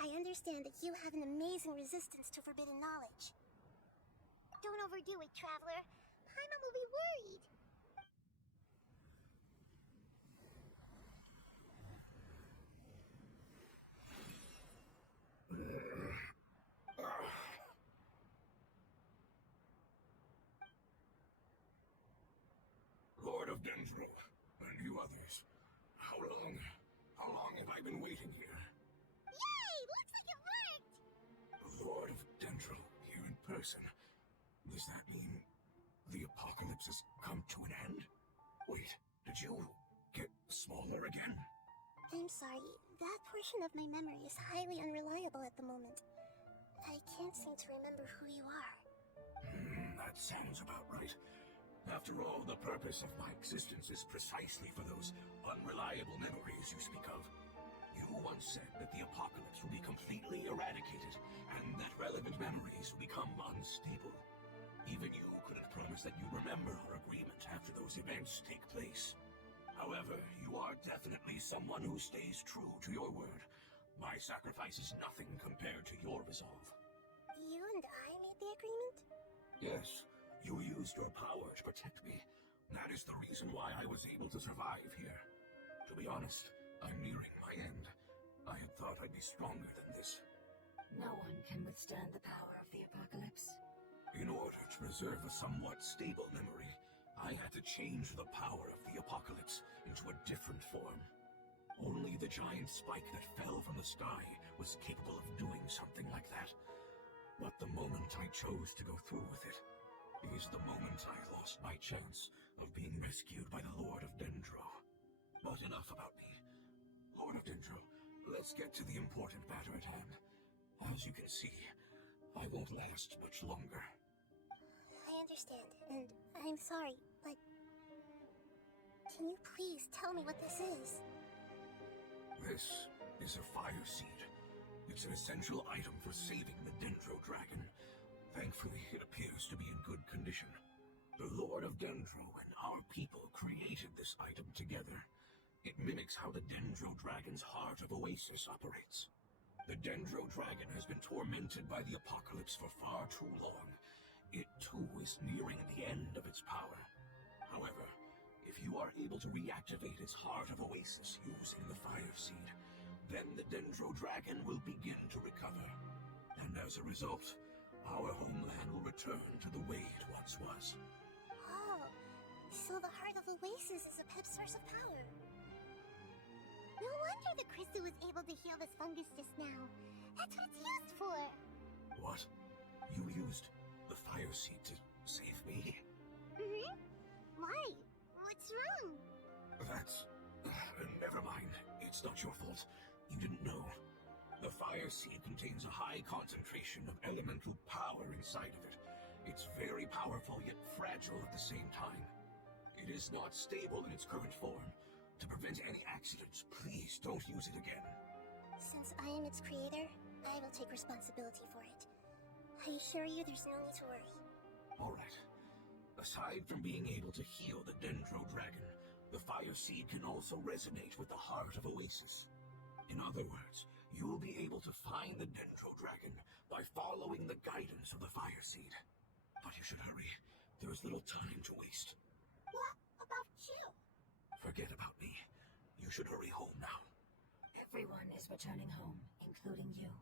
I understand that you have an amazing resistance to forbidden knowledge. Don't overdo it, Traveler. Paimon will be worried. Lord of Dendro, and you others. How long have I been waiting here? Yay! Looks like it worked! The Lord of Dendro here in person. Does that mean the apocalypse has come to an end? Wait, did you get smaller again? I'm sorry. That portion of my memory is highly unreliable at the moment. I can't seem to remember who you are. That sounds about right. After all, the purpose of my existence is precisely for those unreliable memories you speak of. You once said that the apocalypse will be completely eradicated, and that relevant memories will become unstable. Even you couldn't promise that you remember our agreement after those events take place. However, you are definitely someone who stays true to your word. My sacrifice is nothing compared to your resolve. You and I made the agreement? Yes, you used your power to protect me. That is the reason why I was able to survive here. To be honest, I'm nearing my end. I had thought I'd be stronger than this. No one can withstand the power of the apocalypse. In order to preserve a somewhat stable memory, I had to change the power of the apocalypse into a different form. Only the giant spike that fell from the sky was capable of doing something like that. But the moment I chose to go through with it is the moment I lost my chance of being rescued by the Lord of Dendro. But enough about me. Lord of Dendro, let's get to the important matter at hand. As you can see, I won't last much longer. I understand, and I'm sorry, but... Can you please tell me what this is? This is a fire seed. It's an essential item for saving the Dendro dragon. Thankfully, it appears to be in good condition. The Lord of Dendro and our people created this item together. It mimics how the Dendro dragon's heart of Oasis operates. The Dendro dragon has been tormented by the apocalypse for far too long. It too is nearing the end of its power. However, if you are able to reactivate its heart of Oasis using the fire seed, then the Dendro dragon will begin to recover. And as a result, our homeland will return to the way it once was. Oh, so the heart of Oasis is a pep source of power. No wonder the crystal was able to heal this fungus just now. That's what it's used for. What? You used the fire seed to save me? Why? What's wrong? That's... never mind. It's not your fault. You didn't know. The fire seed contains a high concentration of elemental power inside of it. It's very powerful yet fragile at the same time. It is not stable in its current form. To prevent any accidents, please don't use it again. Since I am its creator, I will take responsibility for it. I assure you there's no need to worry. Alright. Aside from being able to heal the Dendro Dragon, the fire seed can also resonate with the heart of Oasis. In other words, you will be able to find the Dendro Dragon by following the guidance of the fire seed. But you should hurry. There is little time to waste. What about you? Forget about me. You should hurry home now. Everyone is returning home, including you.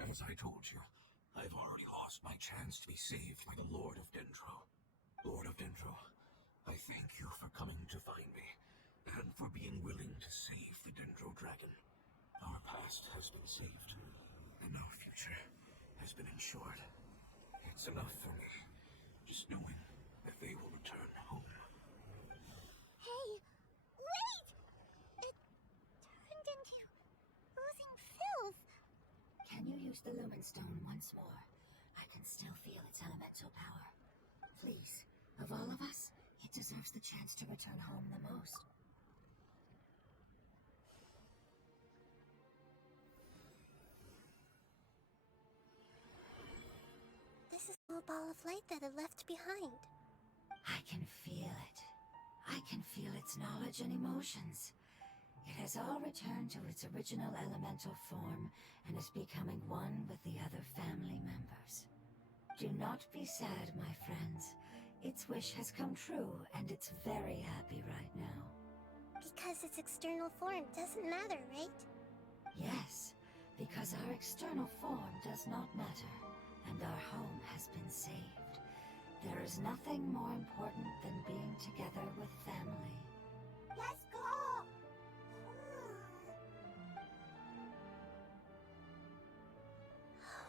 As I told you, I've already lost my chance to be saved by the Lord of Dendro. Lord of Dendro, I thank you for coming to find me, and for being willing to save the Dendro Dragon. Our past has been saved, and our future has been ensured. It's enough for me, just knowing that they will return home. Hey, wait! It turned into oozing filth. Can you use the Lumen Stone once more? I can still feel its elemental power. Please, of all of us, it deserves the chance to return home the most. This is a ball of light that it left behind. I can feel it. I can feel its knowledge and emotions. It has all returned to its original elemental form and is becoming one with the other family members. Do not be sad, my friends. Its wish has come true, and it's very happy right now. Because its external form doesn't matter, right? Yes, because our external form does not matter, and our home has been saved. There is nothing more important than being together with family. Let's go!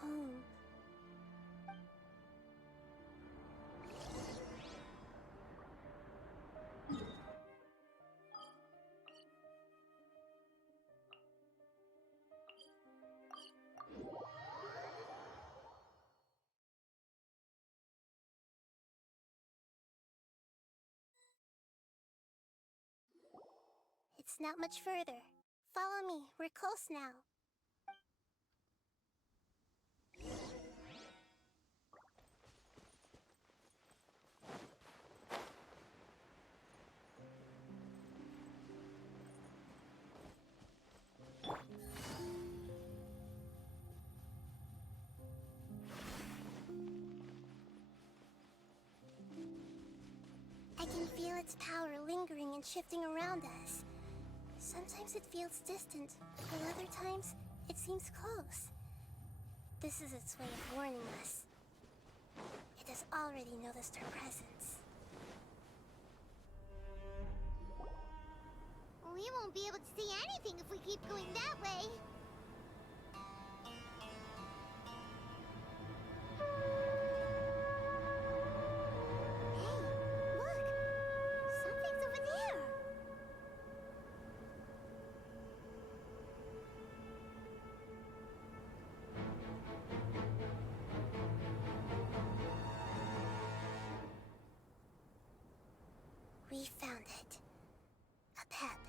Home. It's not much further. Follow me, we're close now. I can feel its power lingering and shifting around us. Sometimes it feels distant, but other times it seems close. This is its way of warning us. It has already noticed our presence. We won't be able to see anything if we keep going that way. Hey, look! Something's over there! We found it. A Pep,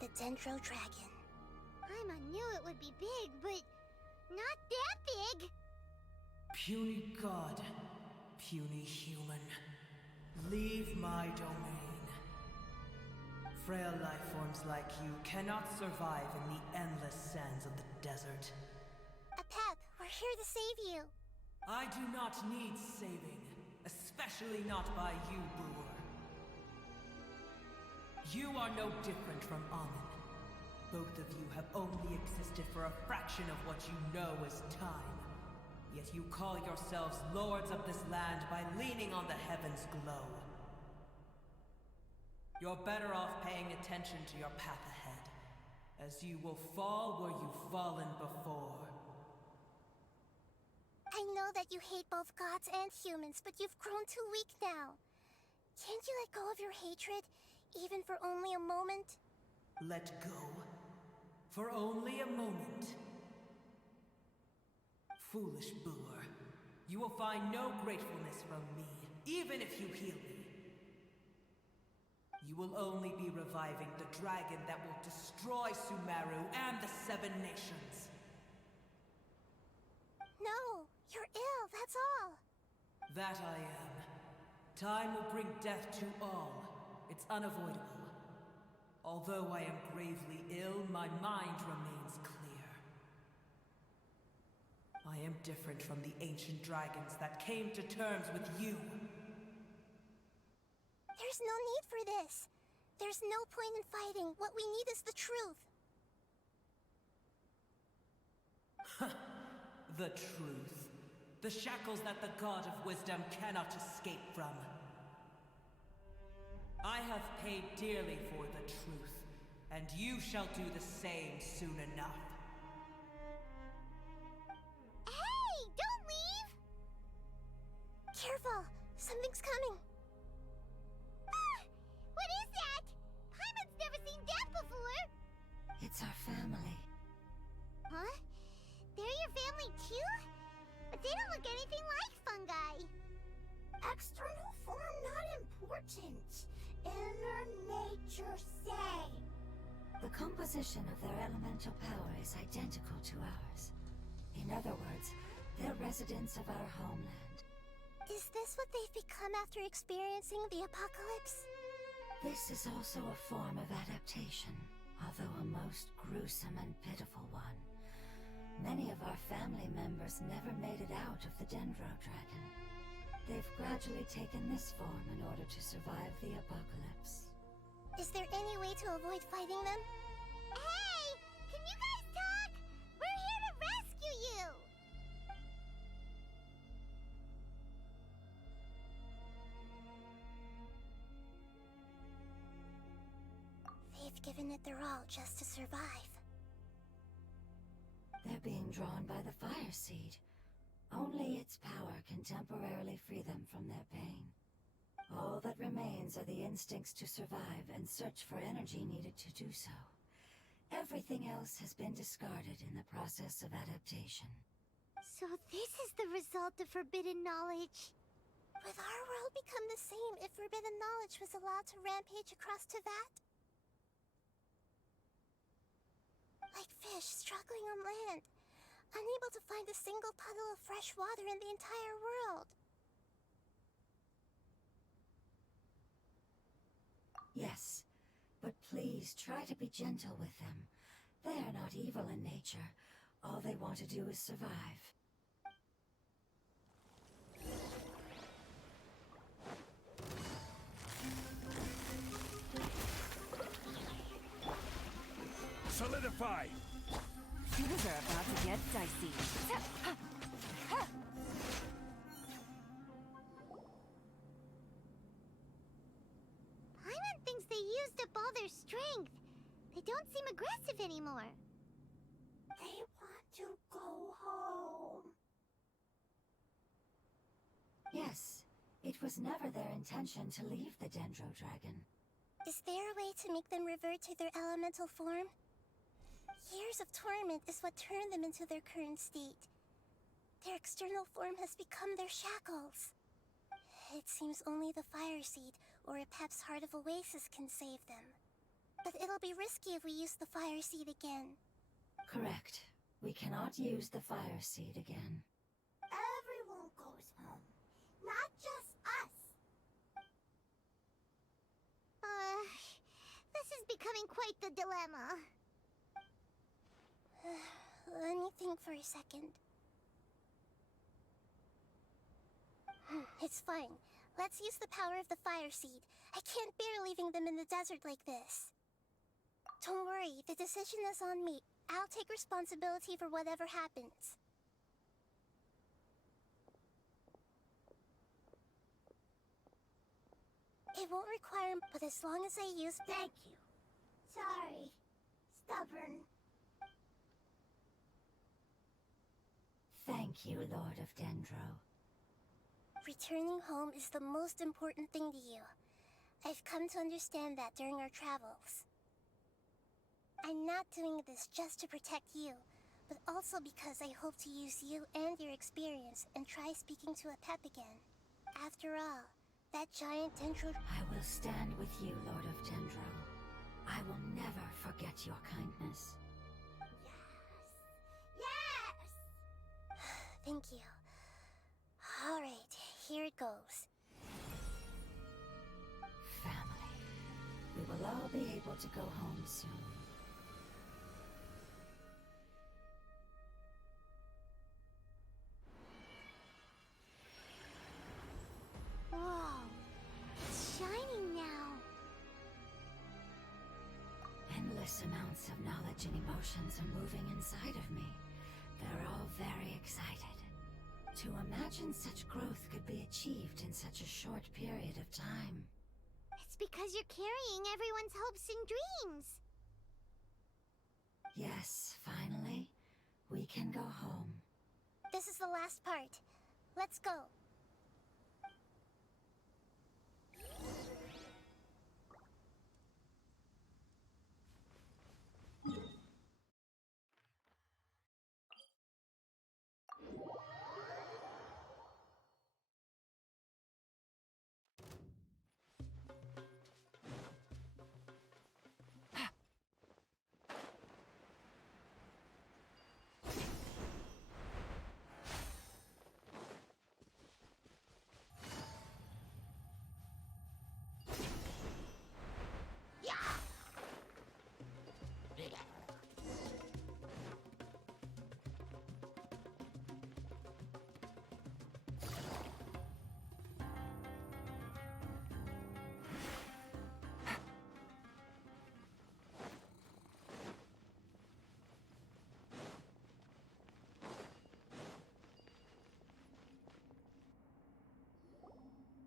the Dendro Dragon. Paimon knew it would be big, but not that big! Puny god, puny human, leave my domain. Frail life forms like you cannot survive in the endless sands of the desert. A Pep, we're here to save you. I do not need saving, especially not by you, brewer. You are no different from Amun. Both of you have only existed for a fraction of what you know as time. Yet you call yourselves lords of this land by leaning on the heavens' glow. You're better off paying attention to your path ahead, as you will fall where you've fallen before. I know that you hate both gods and humans, but you've grown too weak now. Can't you let go of your hatred, even for only a moment? Let go? For only a moment? Foolish boor. You will find no gratefulness from me, even if you heal me. You will only be reviving the dragon that will destroy Sumeru and the Seven Nations. No, you're ill, that's all. That I am. Time will bring death to all. It's unavoidable. Although I am gravely ill, my mind remains clear. I am different from the ancient dragons that came to terms with you. There's no need for this. There's no point in fighting. What we need is the truth. The truth. The shackles that the God of Wisdom cannot escape from. I have paid dearly for the truth, and you shall do the same soon enough. Hey, don't leave! Careful, something's coming. Ah! What is that? Paimon's never seen that before! It's our family. Huh? They're your family too? But they don't look anything like fungi. External form not important. Inner nature say. The composition of their elemental power is identical to ours. In other words, they're residents of our homeland. Is this what they've become after experiencing the apocalypse? This is also a form of adaptation, although a most gruesome and pitiful one. Many of our family members never made it out of the Dendro Dragon. They've gradually taken this form in order to survive the apocalypse. Is there any way to avoid fighting them? Hey! Can you guys talk? We're here to rescue you! They've given it their all just to survive. They're being drawn by the Fire Seed. Only its power can temporarily free them from their pain. All that remains are the instincts to survive and search for energy needed to do so. Everything else has been discarded in the process of adaptation. So this is the result of forbidden knowledge. Would our world become the same if forbidden knowledge was allowed to rampage across Teyvat? Like fish struggling on land, unable to find a single puddle of fresh water in the entire world. Yes, but please try to be gentle with them. They are not evil in nature. All they want to do is survive. Solidify! Shooters are about to get dicey. Paimon thinks they used up all their strength. They don't seem aggressive anymore. They want to go home. Yes, it was never their intention to leave the Dendro Dragon. Is there a way to make them revert to their elemental form? Years of torment is what turned them into their current state. Their external form has become their shackles. It seems only the Fire Seed or Epep's Heart of Oasis can save them. But it'll be risky if we use the Fire Seed again. Correct. We cannot use the Fire Seed again. Everyone goes home. Not just us. This is becoming quite the dilemma. Let me think for a second. It's fine. Let's use the power of the Fire Seed. I can't bear leaving them in the desert like this. Don't worry, the decision is on me. I'll take responsibility for whatever happens. It won't require, but as long as I use... Thank you. Sorry. Stubborn. Thank you, Lord of Dendro. Returning home is the most important thing to you. I've come to understand that during our travels. I'm not doing this just to protect you, but also because I hope to use you and your experience and try speaking to a Pep again. After all, that giant Dendro... I will stand with you, Lord of Dendro. I will never forget your kindness. Yes! Thank you. Alright, here it goes. Family. We will all be able to go home soon. Whoa. It's shining now. Endless amounts of knowledge and emotions are moving inside of me. They're all very excited. To imagine such growth could be achieved in such a short period of time. It's because you're carrying everyone's hopes and dreams. Yes, finally, we can go home. This is the last part. Let's go.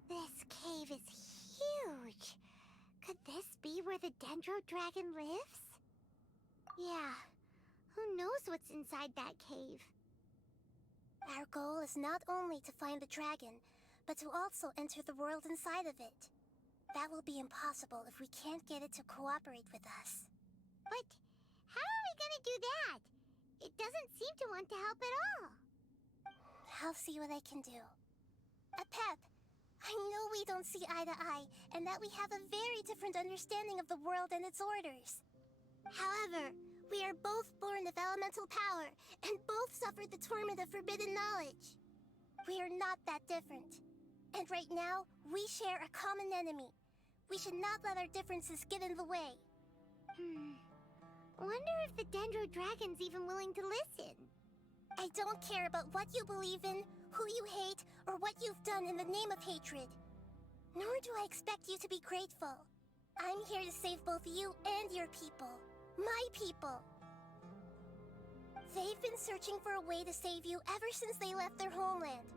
This cave is huge. Could this be where the Dendro Dragon lives? Yeah. Who knows what's inside that cave? Our goal is not only to find the dragon, but to also enter the world inside of it. That will be impossible if we can't get it to cooperate with us. But how are we gonna do that? It doesn't seem to want to help at all. I'll see what I can do. Pep, I know we don't see eye to eye, and that we have a very different understanding of the world and its orders. However, we are both born of elemental power, and both suffered the torment of forbidden knowledge. We are not that different. And right now, we share a common enemy. We should not let our differences get in the way. Wonder if the Dendro Dragon's even willing to listen. I don't care about what you believe in, who you hate, or what you've done in the name of hatred. Nor do I expect you to be grateful. I'm here to save both you and your people. My people. They've been searching for a way to save you ever since they left their homeland.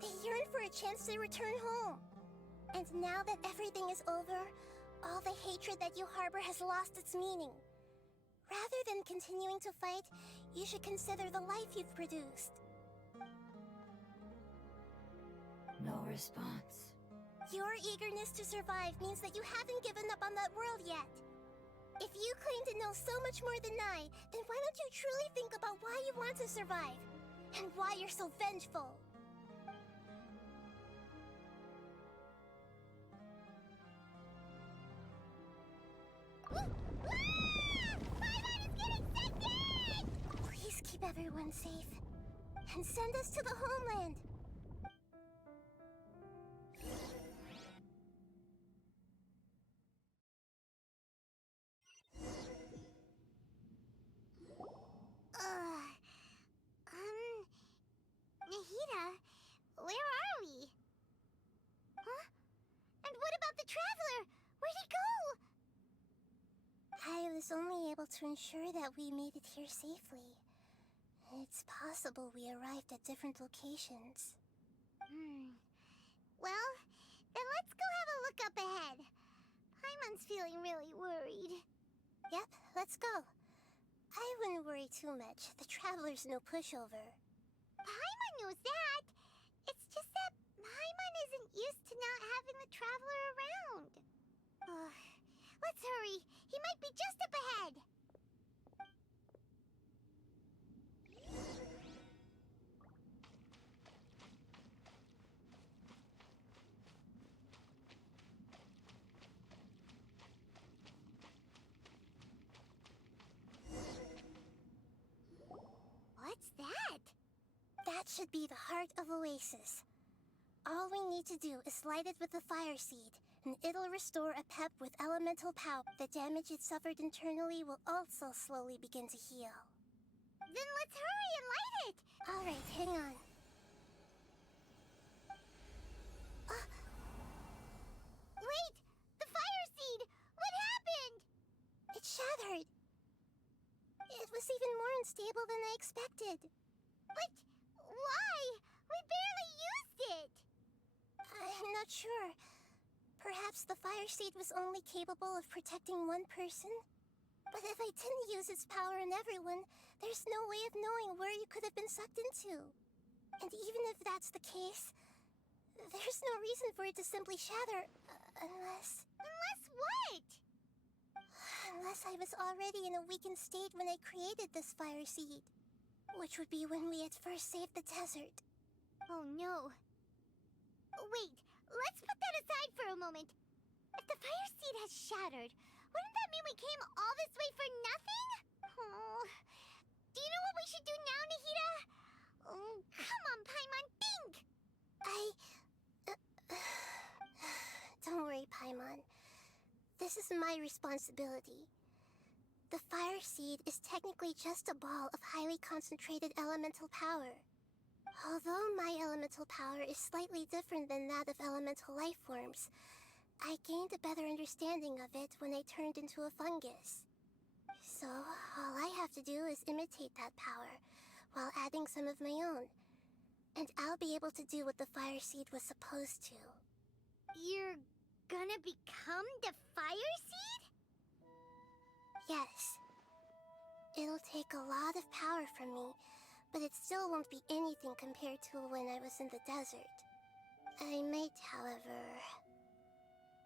They yearn for a chance to return home. And now that everything is over, all the hatred that you harbor has lost its meaning. Rather than continuing to fight, you should consider the life you've produced. No response. Your eagerness to survive means that you haven't given up on that world yet. If you claim to know so much more than I, then why don't you truly think about why you want to survive? And why you're so vengeful? Please keep everyone safe. And send us to the homeland. Nahida, where are we? Huh? And what about the traveler? Where'd he go? I was only able to ensure that we made it here safely. It's possible we arrived at different locations. Well, then let's go have a look up ahead. Paimon's feeling really worried. Yep, let's go. I wouldn't worry too much. The traveler's no pushover. Paimon knows that. It's just that Paimon isn't used to not having the traveler around. Let's hurry. He might be just up ahead. should be the heart of Oasis. All we need to do is light it with the fire seed, and it'll restore a pep with elemental power. The damage it suffered internally will also slowly begin to heal. Then let's hurry and light it! Alright, hang on. Wait! The fire seed! What happened? It shattered. It was even more unstable than I expected. But why? We barely used it! I'm not sure. Perhaps the fire seed was only capable of protecting one person? But if I didn't use its power on everyone, there's no way of knowing where you could have been sucked into. And even if that's the case, there's no reason for it to simply shatter, unless... Unless what? Unless I was already in a weakened state when I created this fire seed. Which would be when we had first saved the desert. Oh no. Wait, let's put that aside for a moment. If the fire seed has shattered, wouldn't that mean we came all this way for nothing? Oh. Do you know what we should do now, Nahida? Oh, come on, Paimon, think! Don't worry, Paimon. This is my responsibility. The fire seed is technically just a ball of highly concentrated elemental power. Although my elemental power is slightly different than that of elemental life forms, I gained a better understanding of it when I turned into a fungus. So, all I have to do is imitate that power, while adding some of my own. And I'll be able to do what the fire seed was supposed to. You're gonna become the fire seed? Yes. It'll take a lot of power from me, but it still won't be anything compared to when I was in the desert. I might, however,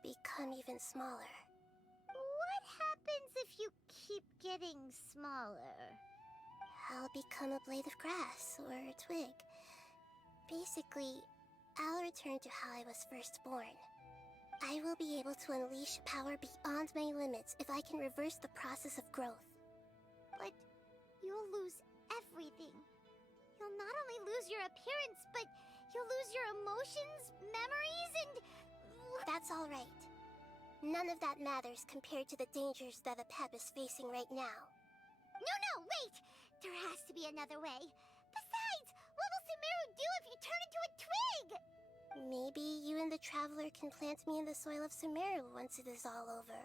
become even smaller. What happens if you keep getting smaller? I'll become a blade of grass or a twig. Basically, I'll return to how I was first born. I will be able to unleash power beyond my limits if I can reverse the process of growth. But you'll lose everything. You'll not only lose your appearance, but you'll lose your emotions, memories, and... That's all right. None of that matters compared to the dangers that a pep is facing right now. No, wait! There has to be another way. Besides, what will Sumeru do if you turn into a twig? Maybe you and the Traveler can plant me in the soil of Sumeru once it is all over.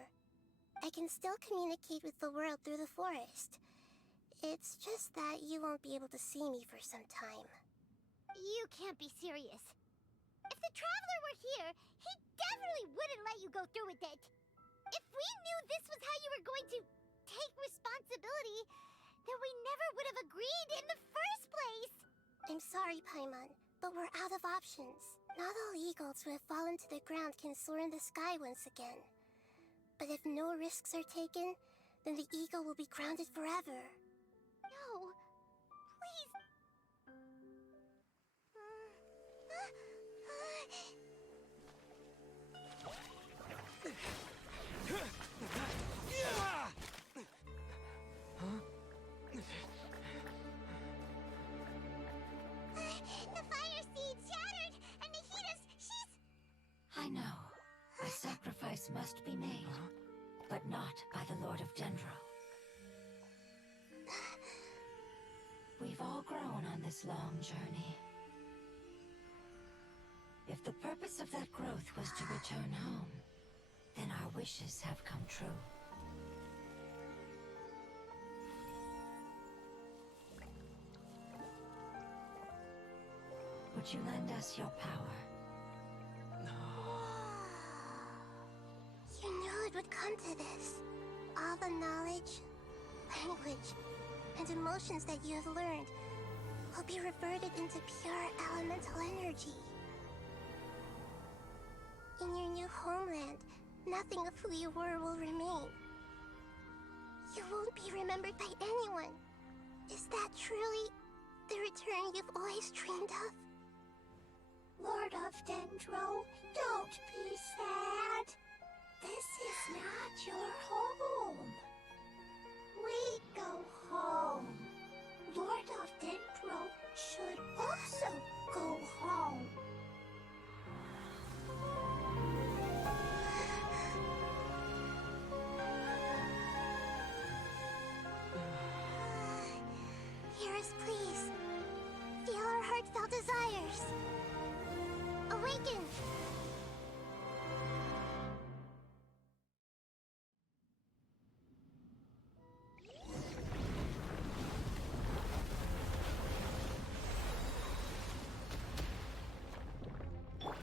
I can still communicate with the world through the forest. It's just that you won't be able to see me for some time. You can't be serious. If the Traveler were here, he definitely wouldn't let you go through with it. If we knew this was how you were going to take responsibility, then we never would have agreed in the first place. I'm sorry, Paimon, but we're out of options. Not all eagles who have fallen to the ground can soar in the sky once again. But if no risks are taken, then the eagle will be grounded forever. No, please. The fire seed shattered, and Nahida's, she's... I know. A sacrifice must be made, but not by the Lord of Dendro. We've all grown on this long journey. If the purpose of that growth was to return home, then our wishes have come true. Would you lend us your power? You knew it would come to this. All the knowledge, language, and emotions that you have learned will be reverted into pure elemental energy. In your new homeland, nothing of who you were will remain. You won't be remembered by anyone. Is that truly the return you've always dreamed of? Lord of Dendro, don't be sad. This is not your home. We go home. Lord of Dendro should also awaken!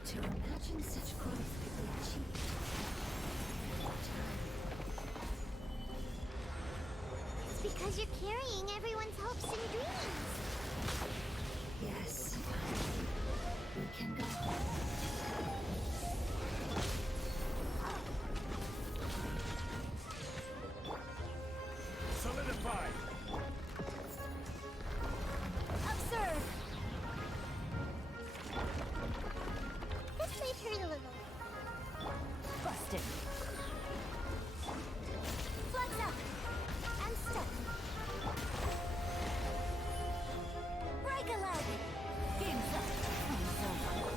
To imagine such growth could be achieved. It's because you're carrying everyone's hopes and dreams. Yes, we can go. Solidify! Observe! This might hurt a little. Busted. Flags up! I'm stuck. Break a leg! Game's up. Game's over.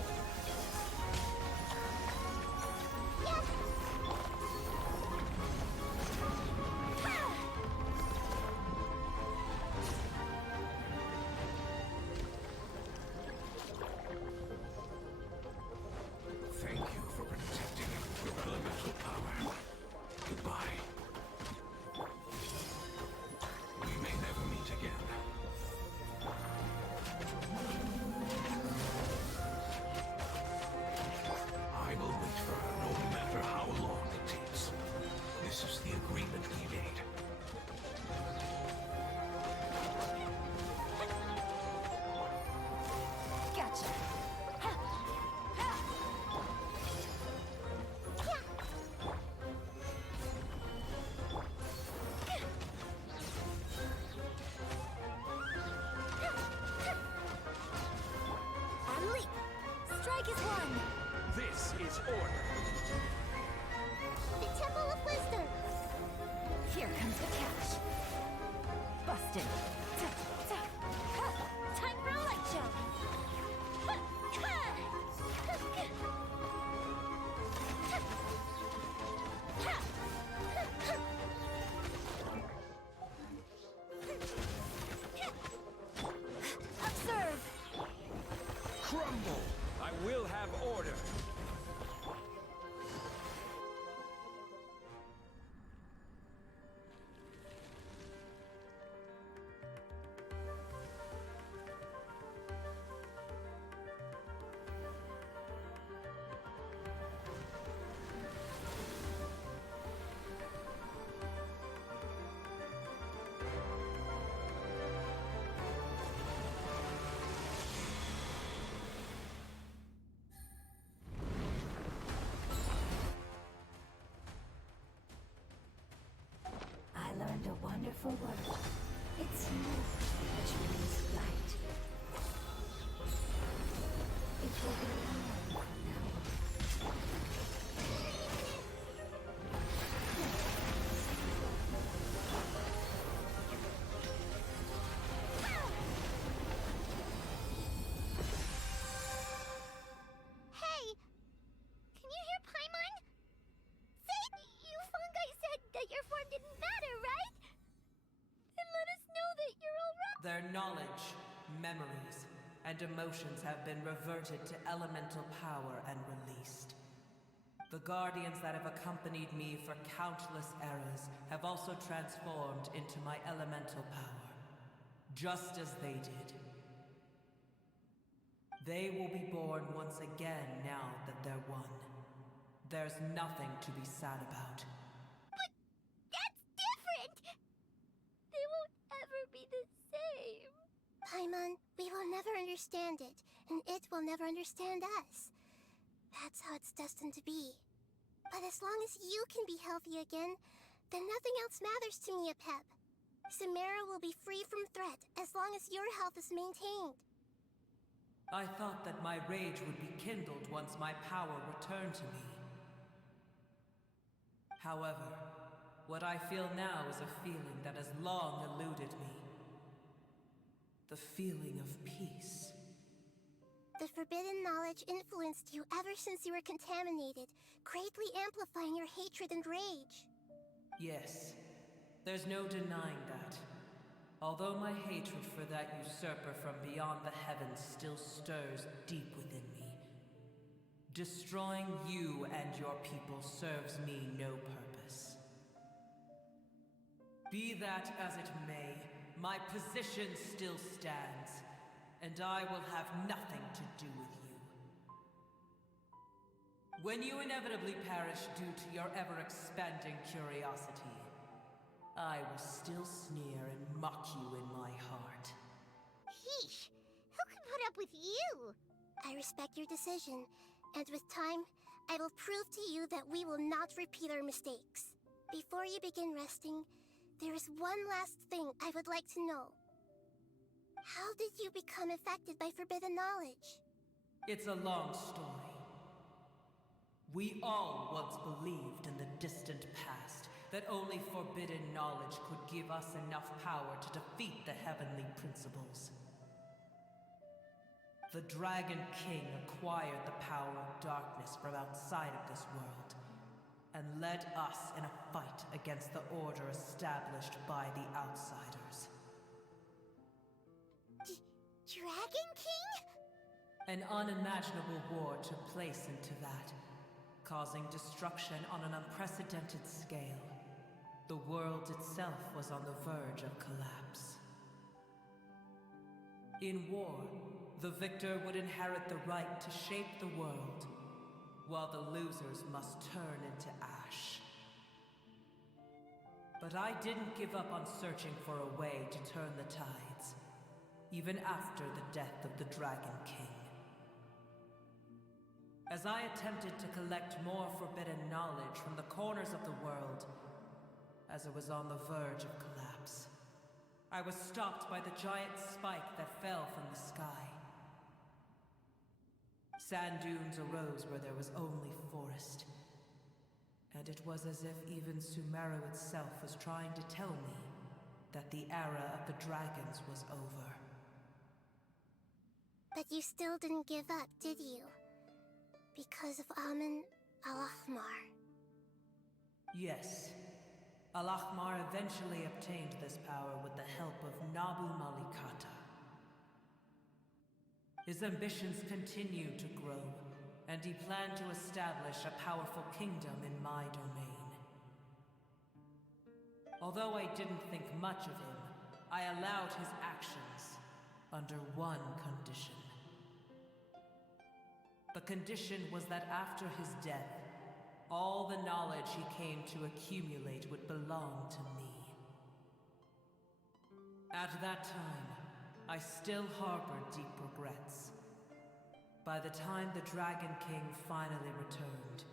Yeah! Ha! Thank you for protecting your elemental power. Goodbye. We may never meet again. I will wait for her no matter how long it takes. This is the agreement we made. Gotcha. Ha! Ha! And leap! Strike is one! This is order. The Temple of Wisdom! Here comes the catch. Busted. Time for a light show! Observe! Crumble! I will have order. I learned a wonderful word. It's more, which means light. It will be long from now on. Hey! Can you hear Paimon? Say, you fungi said that your form didn't matter, right? Then let us know that you're alright. Their knowledge, memories, and emotions have been reverted to elemental power and released. The guardians that have accompanied me for countless eras have also transformed into my elemental power, just as they did. They will be born once again now that they're one. There's nothing to be sad about. But that's different! They won't ever be the same. Paimon, we will never understand it, and it will never understand us. That's how it's destined to be. But as long as you can be healthy again, then nothing else matters to me, Apep. Samara will be free from threat as long as your health is maintained. I thought that my rage would be kindled once my power returned to me. However, what I feel now is a feeling that has long eluded me. The feeling of peace. The forbidden knowledge influenced you ever since you were contaminated, greatly amplifying your hatred and rage. Yes, there's no denying that. Although my hatred for that usurper from beyond the heavens still stirs deep within me. Destroying you and your people serves me no purpose. Be that as it may, my position still stands, and I will have nothing to do with you. When you inevitably perish due to your ever-expanding curiosity, I will still sneer and mock you in my heart. Heesh! Who can put up with you? I respect your decision, and with time, I will prove to you that we will not repeat our mistakes. Before you begin resting, there is one last thing I would like to know. How did you become affected by forbidden knowledge? It's a long story. We all once believed in the distant past that only forbidden knowledge could give us enough power to defeat the heavenly principles. The Dragon King acquired the power of darkness from outside of this world, and led us in a fight against the order established by the outsiders. Dragon King? An unimaginable war took place into that, causing destruction on an unprecedented scale. The world itself was on the verge of collapse. In war, the victor would inherit the right to shape the world, while the losers must turn into ash. But I didn't give up on searching for a way to turn the tides, even after the death of the Dragon King. As I attempted to collect more forbidden knowledge from the corners of the world, as it was on the verge of collapse, I was stopped by the giant spike that fell from the sky. Sand dunes arose where there was only forest, and it was as if even Sumeru itself was trying to tell me that the era of the dragons was over. But you still didn't give up, did you? Because of Amun Al-Ahmar. Yes. Al-Ahmar eventually obtained this power with the help of Nabu Malikata. His ambitions continued to grow, and he planned to establish a powerful kingdom in my domain. Although I didn't think much of him, I allowed his actions under one condition. The condition was that after his death, all the knowledge he came to accumulate would belong to me. At that time, I still harbored deep regrets. By the time the Dragon King finally returned,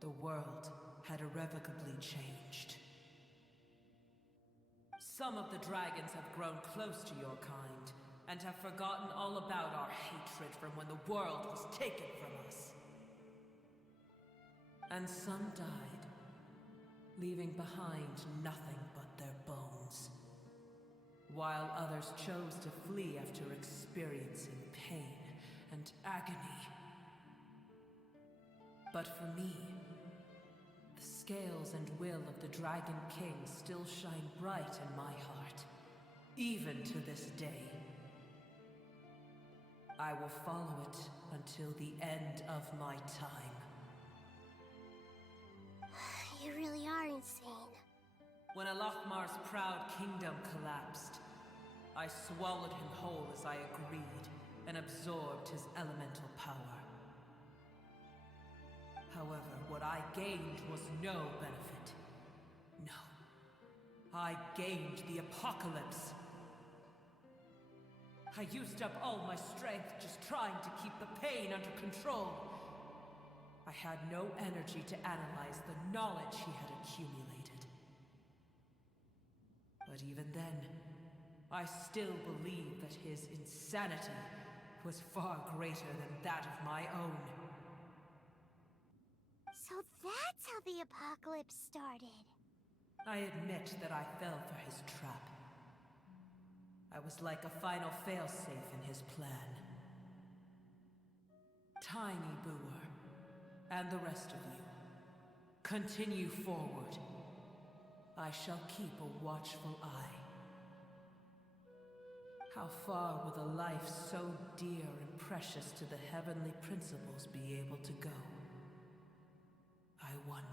the world had irrevocably changed. Some of the dragons have grown close to your kind, and have forgotten all about our hatred from when the world was taken from us. And some died, leaving behind nothing but their bones, while others chose to flee after experiencing pain and agony. But for me, the scales and will of the Dragon King still shine bright in my heart, even to this day. I will follow it until the end of my time. You really are insane. When Al-Ahmar's proud kingdom collapsed, I swallowed him whole as I agreed, and absorbed his elemental power. However, what I gained was no benefit. No. I gained the apocalypse. I used up all my strength just trying to keep the pain under control. I had no energy to analyze the knowledge he had accumulated. But even then, I still believe that his insanity was far greater than that of my own. So that's how the apocalypse started. I admit that I fell for his trap. I was like a final failsafe in his plan. Tiny Booer, and the rest of you, continue forward. I shall keep a watchful eye. How far will a life so dear and precious to the heavenly principles be able to go? I wonder.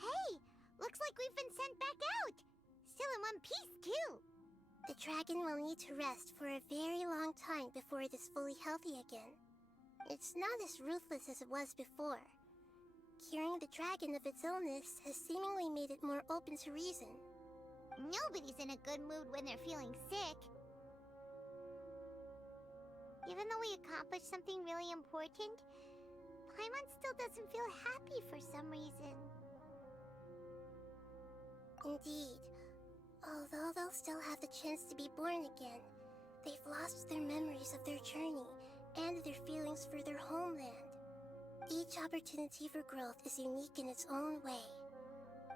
Hey! Looks like we've been sent back out! Still in one piece, too! The dragon will need to rest for a very long time before it is fully healthy again. It's not as ruthless as it was before. Curing the dragon of its illness has seemingly made it more open to reason. Nobody's in a good mood when they're feeling sick. Even though we accomplished something really important, Paimon still doesn't feel happy for some reason. Indeed. Although they'll still have the chance to be born again, they've lost their memories of their journey and their feelings for their homeland. Each opportunity for growth is unique in its own way.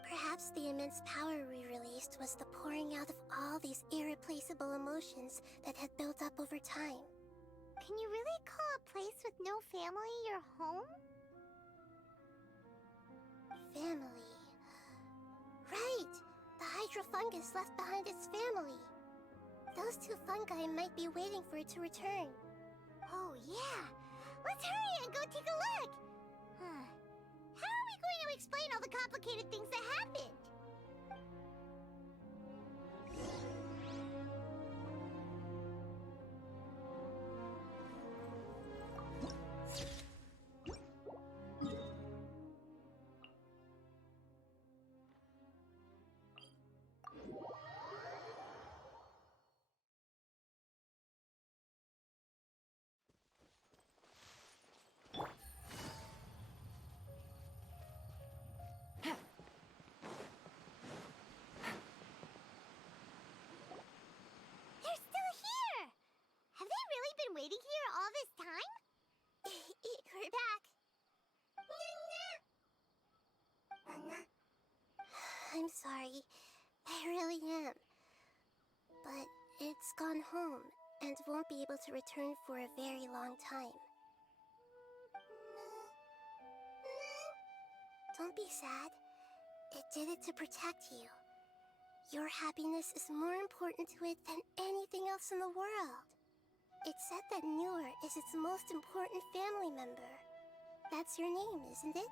Perhaps the immense power we released was the pouring out of all these irreplaceable emotions that had built up over time. Can you really call a place with no family your home? Family. Right! The Hydra fungus left behind its family. Those two fungi might be waiting for it to return. Oh, yeah! Let's hurry and go take a look! How are we going to explain all the complicated things that happened? They're still here! Have they really been waiting here all this time? We're back. I'm sorry. I really am. But it's gone home and won't be able to return for a very long time. Don't be sad. It did it to protect you. Your happiness is more important to it than anything else in the world. It's said that Newer is its most important family member. That's your name, isn't it?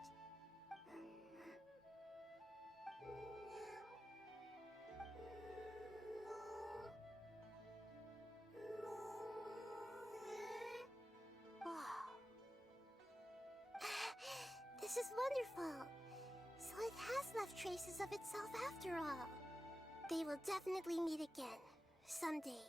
This is wonderful. So it has left traces of itself after all. They will definitely meet again, someday.